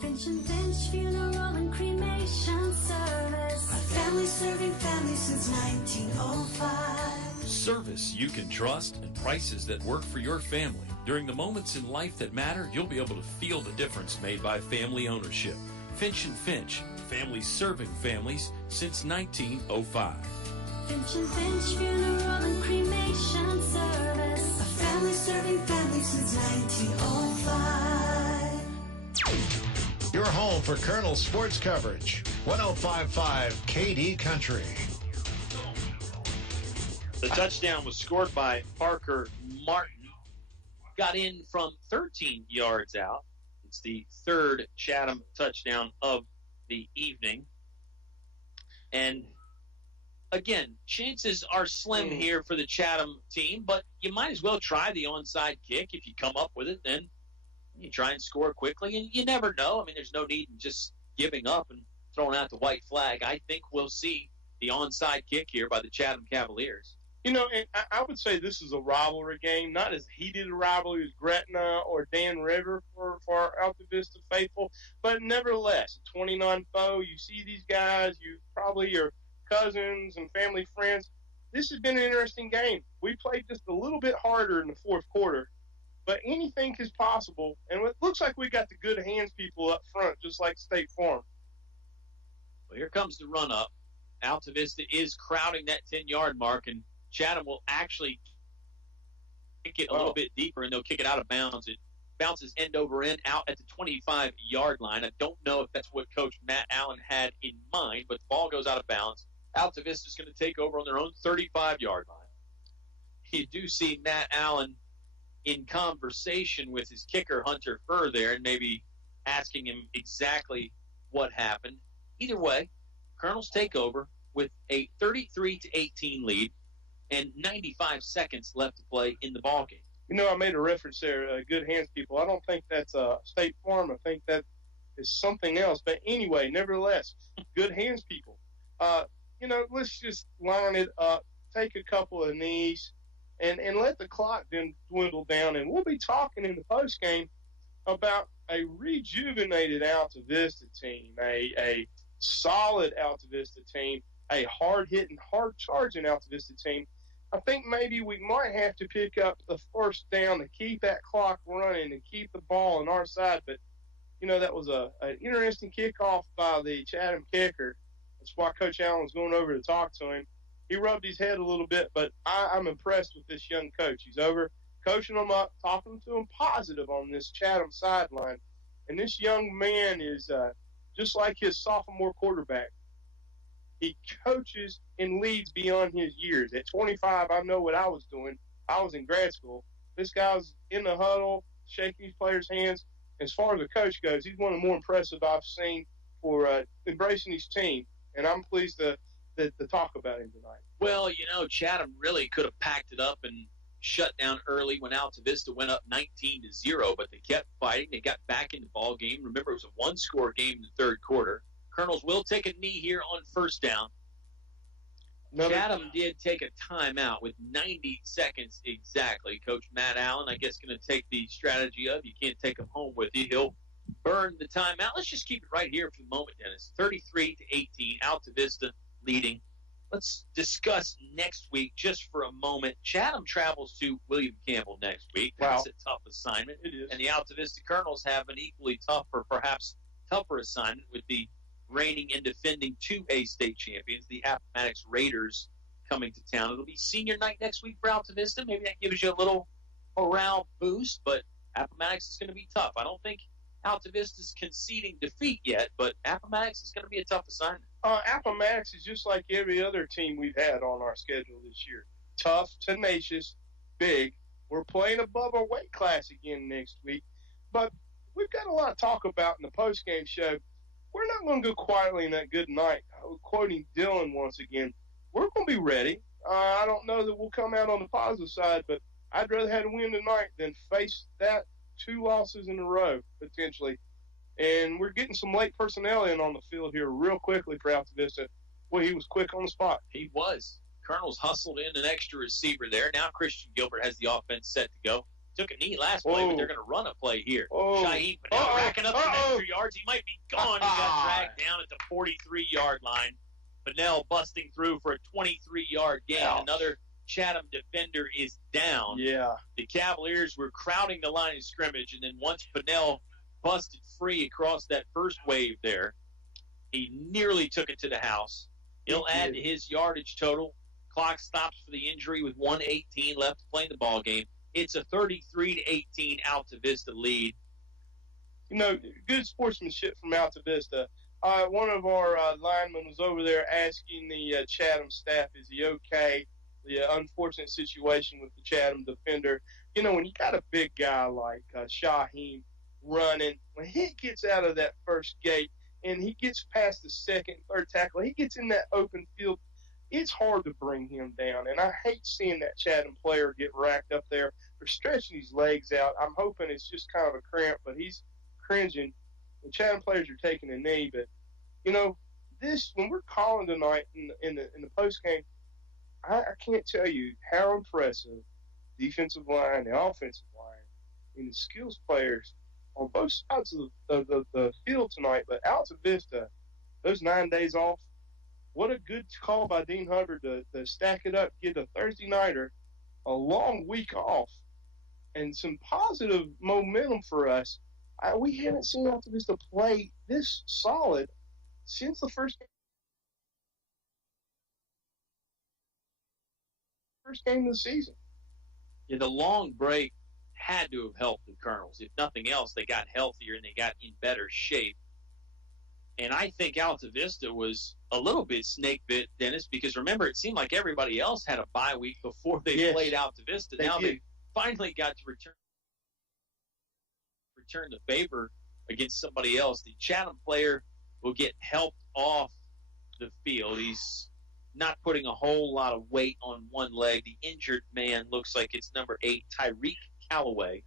Finch and Finch Funeral and Cremation Service. A family serving family since 1905. Service you can trust and prices that work for your family. During the moments in life that matter, you'll be able to feel the difference made by family ownership. Finch and Finch, families serving families since 1905. Finch and Finch Funeral and Cremation Service. A family serving family since 1905. Your home for Colonel sports coverage. 105.5 KD Country. The touchdown was scored by Parker Martin. Got in from 13 yards out. It's the third Chatham touchdown of the evening. And again, chances are slim here for the Chatham team, but you might as well try the onside kick. If you come up with it, then you try and score quickly, and you never know. I mean, there's no need in just giving up and throwing out the white flag. I think we'll see the onside kick here by the Chatham Cavaliers. You know, and I would say this is a rivalry game, not as heated a rivalry as Gretna or Dan River for our Altavista faithful, but nevertheless, 29 foe, you see these guys, you probably your cousins and family friends. This has been an interesting game. We played just a little bit harder in the fourth quarter, but anything is possible, and it looks like we got the good hands people up front, just like State Farm. Well, here comes the run-up. Altavista is crowding that 10-yard mark, and Chatham will actually kick it a little bit deeper, and they'll kick it out of bounds. It bounces end over end out at the 25-yard line. I don't know if that's what Coach Matt Allen had in mind, but the ball goes out of bounds. Altavista is going to take over on their own 35-yard line. You do see Matt Allen in conversation with his kicker, Hunter Furr, there, and maybe asking him exactly what happened. Either way, Colonels take over with a 33-18 lead and 95 seconds left to play in the ballgame. You know, I made a reference there, good hands people. I don't think that's State Farm. I think that is something else. But anyway, nevertheless, good hands people. You know, let's just line it up, take a couple of knees, and let the clock then dwindle down. And we'll be talking in the postgame about a rejuvenated Altavista team, a solid Altavista team, a hard-hitting, hard-charging Altavista team. I think maybe we might have to pick up the first down to keep that clock running and keep the ball on our side. But, you know, that was an interesting kickoff by the Chatham kicker. That's why Coach Allen was going over to talk to him. He rubbed his head a little bit, but I'm impressed with this young coach. He's over coaching them up, talking to them positive on this Chatham sideline. And this young man is just like his sophomore quarterback. He coaches and leads beyond his years. At 25, I know what I was doing. I was in grad school. This guy's in the huddle, shaking these players' hands. As far as the coach goes, he's one of the more impressive I've seen for embracing his team. And I'm pleased to talk about him tonight. Well, you know, Chatham really could have packed it up and shut down early when Altavista went up 19-0, but they kept fighting. They got back in the ball game. Remember, it was a one-score game in the third quarter. Colonels will take a knee here on first down. Chatham did take a timeout with 90 seconds exactly. Coach Matt Allen, I guess, going to take the strategy of you can't take them home with you. He'll burn the timeout. Let's just keep it right here for the moment, Dennis. 33-18, Altavista leading. Let's discuss next week just for a moment. Chatham travels to William Campbell next week. That's a tough assignment. It is. And the Altavista Colonels have an equally tough or perhaps tougher assignment with the reigning and defending 2A state champions, the Appomattox Raiders, coming to town. It'll be senior night next week for Altavista. Maybe that gives you a little morale boost, but Appomattox is going to be tough. I don't think Altavista's conceding defeat yet, but Appomattox is going to be a tough assignment. Appomattox is just like every other team we've had on our schedule this year. Tough, tenacious, big. We're playing above our weight class again next week. But we've got a lot of talk about in the postgame show. we're not going to go quietly in that good night. Quoting Dylan once again, we're going to be ready. I don't know that we'll come out on the positive side, but I'd rather have a win tonight than face that 2 losses in a row, potentially. And we're getting some late personnel in on the field here real quickly for Altavista. Well, he was quick on the spot. He was. Colonel's hustled in an extra receiver there. Now Christian Gilbert has the offense set to go. Took a knee last play, but they're going to run a play here. Shaheed Patel racking up some extra yards. He might be gone. He got dragged down at the 43-yard line. Fennell busting through for a 23-yard gain. Ouch. Another Chatham defender is down. Yeah. The Cavaliers were crowding the line of scrimmage, and then once Fennell busted free across that first wave there, he nearly took it to the house. He'll add to his yardage total. Clock stops for the injury with 1:18 left to play in the ball game. It's a 33-18 Altavista lead. You know, good sportsmanship from Altavista. One of our linemen was over there asking the Chatham staff, is he okay? The unfortunate situation with the Chatham defender. You know, when you got a big guy like Shaheem running, when he gets out of that first gate and he gets past the second, third tackle, he gets in that open field, it's hard to bring him down. And I hate seeing that Chatham player get racked up there for stretching his legs out. I'm hoping it's just kind of a cramp, but he's cringing. The Chatham players are taking a knee, but you know, this when we're calling tonight in the post game, I can't tell you how impressive defensive line, the offensive line, and the skills players on both sides of the field tonight. But Altavista, those 9 days off, what a good call by Dean Hubbard to stack it up, get a Thursday nighter, a long week off, and some positive momentum for us. We haven't seen Altavista play this solid since the first game of the season. Yeah, the long break had to have helped the Colonels. If nothing else, they got healthier and they got in better shape. And I think Altavista was a little bit snake bit, Dennis, because remember, it seemed like everybody else had a bye week before they played Altavista. Now they finally got to return the favor against somebody else. The Chatham player will get helped off the field. He's not putting a whole lot of weight on one leg. The injured man looks like it's number 8, Tyreek Calloway.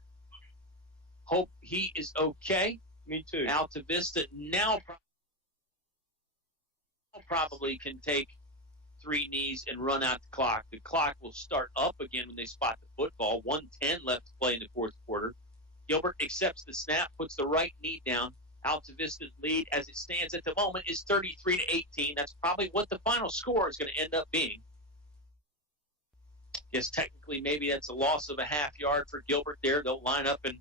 Hope he is okay. Me too. Altavista now probably can take 3 knees and run out the clock. The clock will start up again when they spot the football. 1:10 left to play in the fourth quarter. Gilbert accepts the snap, puts the right knee down. Altavista's lead, as it stands at the moment, is 33-18. That's probably what the final score is going to end up being. Yes, technically, maybe that's a loss of a half yard for Gilbert there. They'll line up and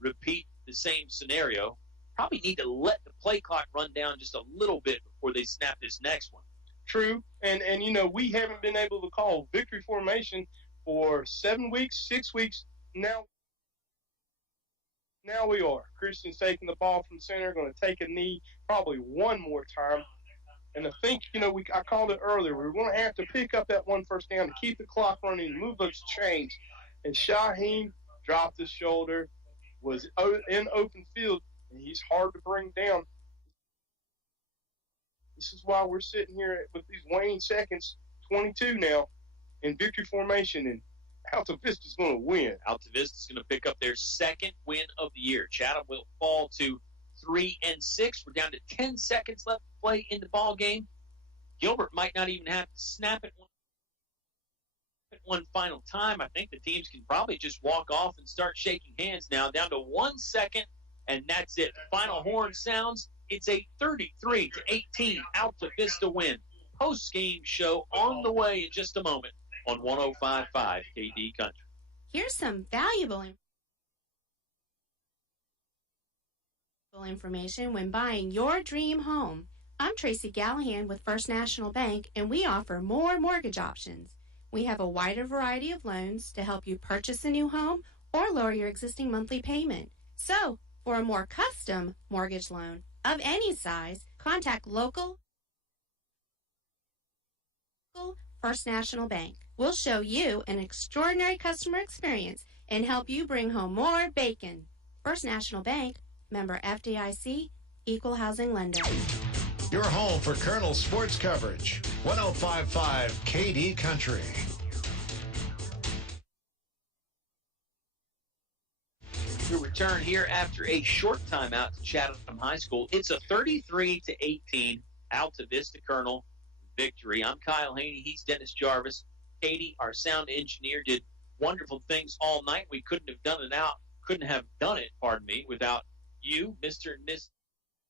repeat the same scenario. Probably need to let the play clock run down just a little bit before they snap this next one. True. And you know, we haven't been able to call victory formation for 7 weeks, 6 weeks. Now we are. Christian's taking the ball from center, going to take a knee probably one more time. And I think, you know, I called it earlier. We're going to have to pick up that one first down to keep the clock running, move those chains. And Shaheem dropped his shoulder, was in open field, and he's hard to bring down. This is why we're sitting here with these waning seconds, 22 now, in victory formation, and Altavista's going to win. Altavista's going to pick up their second win of the year. Chatham will fall to 3-6. We're down to 10 seconds left to play in the ball game. Gilbert might not even have to snap it one final time. I think the teams can probably just walk off and start shaking hands now. Down to 1 second, and that's it. Final horn sounds. It's a 33-18 Altavista win. Post-game show on the way in just a moment on 105.5 KD Country. Here's some valuable information when buying your dream home. I'm Tracy Gallahan with First National Bank, and we offer more mortgage options. We have a wider variety of loans to help you purchase a new home or lower your existing monthly payment. So, for a more custom mortgage loan of any size, contact local First National Bank. We'll show you an extraordinary customer experience and help you bring home more bacon. First National Bank, member FDIC, Equal housing lender. Your home for Colonel sports coverage. 105.5 KD Country. We return here after a short timeout to Chatham High School. It's a 33-18 Altavista Colonel victory. I'm Kyle Haney. He's Dennis Jarvis. Katie, our sound engineer, did wonderful things all night. We couldn't have done it, without you, Mr. and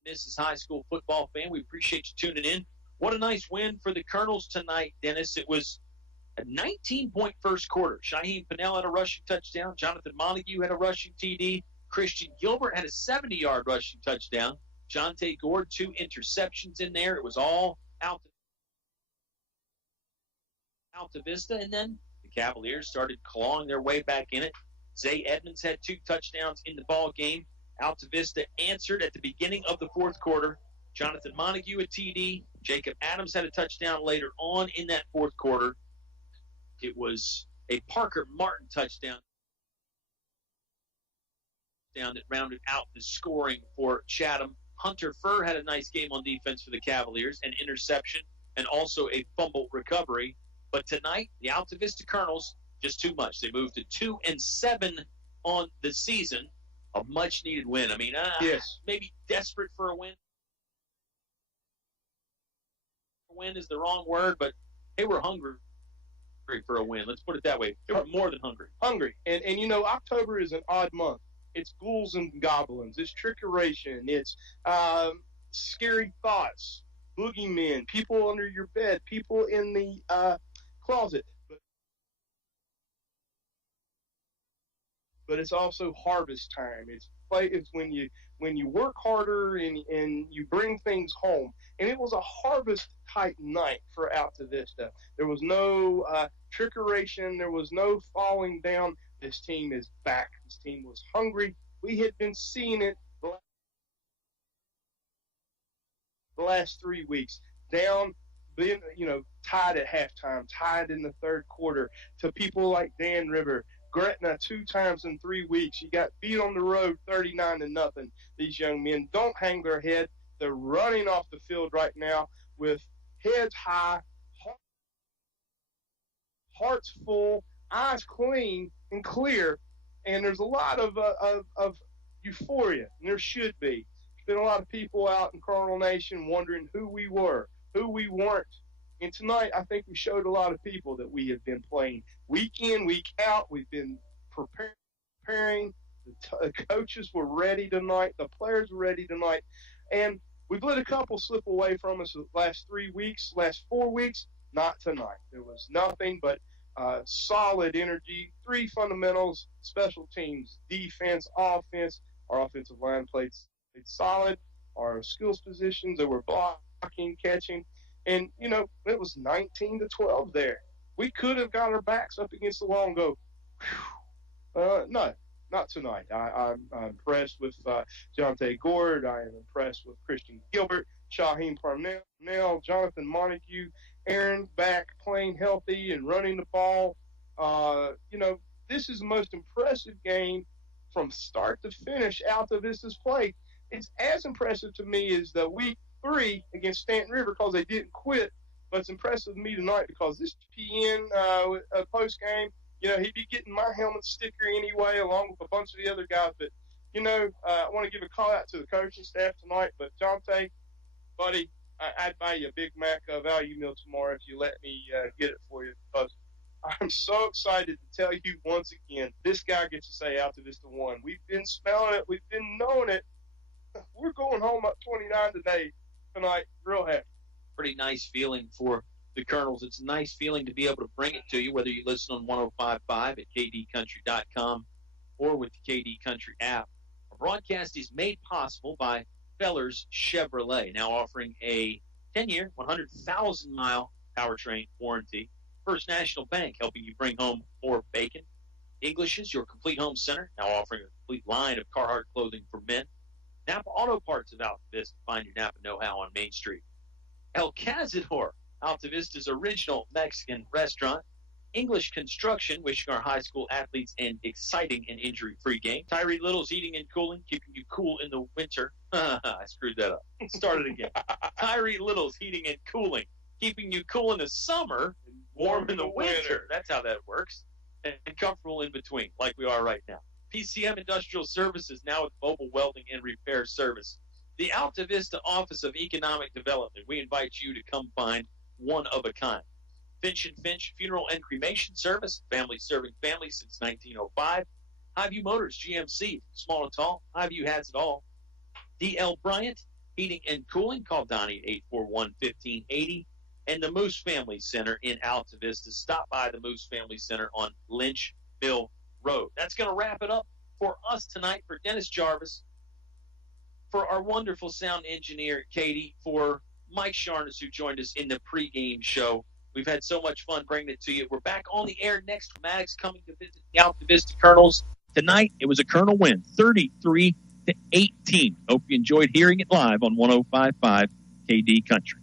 Mrs. High School football fan. We appreciate you tuning in. What a nice win for the Colonels tonight, Dennis. It was a 19-point first quarter. Shaheem Pennell had a rushing touchdown. Jonathan Montague had a rushing TD. Christian Gilbert had a 70-yard rushing touchdown. Jonte Gord, 2 interceptions in there. It was all Altavista, and then the Cavaliers started clawing their way back in it. Zay Edmonds had 2 touchdowns in the ball game. Altavista answered at the beginning of the fourth quarter. Jonathan Montague a TD. Jacob Adams had a touchdown later on in that fourth quarter. It was a Parker Martin touchdown that rounded out the scoring for Chatham. Hunter Furr had a nice game on defense for the Cavaliers, an interception, and also a fumble recovery. But tonight, the Altavista Colonels, just too much. They moved to 2-7 on the season. A much-needed win. I mean, yes, maybe desperate for a win. Win is the wrong word, but they were hungry for a win. Let's put it that way. They were more than hungry. And you know, October is an odd month. It's ghouls and goblins. It's trickeration. It's scary thoughts, boogeymen, people under your bed, people in the closet. But it's also harvest time. It's when you work harder and you bring things home. And it was a harvest type night for Altavista. There was no trickeration. There was no falling down. This team is back. This team was hungry. We had been seeing it the last 3 weeks. Down, being, tied at halftime, tied in the third quarter, to people like Dan River. Gretna 2 times in 3 weeks. You got beat on the road 39-0. These young men don't hang their head. They're running off the field right now with heads high, hearts full, eyes clean and clear. And there's a lot of euphoria, and there should be. There's been a lot of people out in Colonel Nation wondering who we were, who we weren't. And tonight, I think we showed a lot of people that we have been playing week in, week out. We've been preparing. The coaches were ready tonight. The players were ready tonight. And we've let a couple slip away from us the last 3 weeks, last 4 weeks. Not tonight. There was nothing but solid energy, 3 fundamentals, special teams, defense, offense. Our offensive line played solid. Our skills positions, they were blocking, catching. And, it was 19-12 there. We could have got our backs up against the wall and go, no, not tonight. I'm impressed with Jonte Gord. I am impressed with Christian Gilbert, Shaheem Pennell, Jonathan Montague, Aaron back playing healthy and running the ball. This is the most impressive game from start to finish Altavista's play. It's as impressive to me as the week 3 against Stanton River because they didn't quit. But it's impressive to me tonight because this PN post game, he'd be getting my helmet sticker anyway, along with a bunch of the other guys. But I want to give a call out to the coaching staff tonight. But Jonte, buddy, I'd buy you a Big Mac value meal tomorrow if you let me get it for you, because I'm so excited to tell you once again, this guy gets to say Altavista won. We've been smelling it. We've been knowing it. We're going home up 29 tonight. Real happy. Pretty nice feeling for the Colonels. It's a nice feeling to be able to bring it to you, whether you listen on 105.5 at kdcountry.com or with the KD Country app. Our broadcast is made possible by Fellers Chevrolet, now offering a 10-year, 100,000-mile powertrain warranty. First National Bank, helping you bring home more bacon. English's, your complete home center, now offering a complete line of Carhartt clothing for men. Napa Auto Parts of Altavista. Find your Napa know-how on Main Street. El Cazador, Altavista's original Mexican restaurant. English Construction, wishing our high school athletes an exciting and injury-free game. Tyree Little's Heating and Cooling, keeping you cool in the winter. I screwed that up. Start it again. Tyree Little's Heating and Cooling, keeping you cool in the summer, warm in the winter. That's how that works. And comfortable in between, like we are right now. PCM Industrial Services, now with mobile welding and repair service. The Altavista Office of Economic Development. We invite you to come find one of a kind. Finch and Finch Funeral and Cremation Service, family serving families since 1905. Highview Motors, GMC, small and tall. Highview has it all. D.L. Bryant, Heating and Cooling. Call Donnie 841-1580. And the Moose Family Center in Altavista. Stop by the Moose Family Center on Lynch Mill Road. That's going to wrap it up for us tonight. For Dennis Jarvis, for our wonderful sound engineer, Katie, for Mike Sharnes, who joined us in the pregame show. We've had so much fun bringing it to you. We're back on the air next. Maddox coming to visit the Altavista Colonels. Tonight, it was a Colonel win, 33-18. Hope you enjoyed hearing it live on 105.5 KD Country.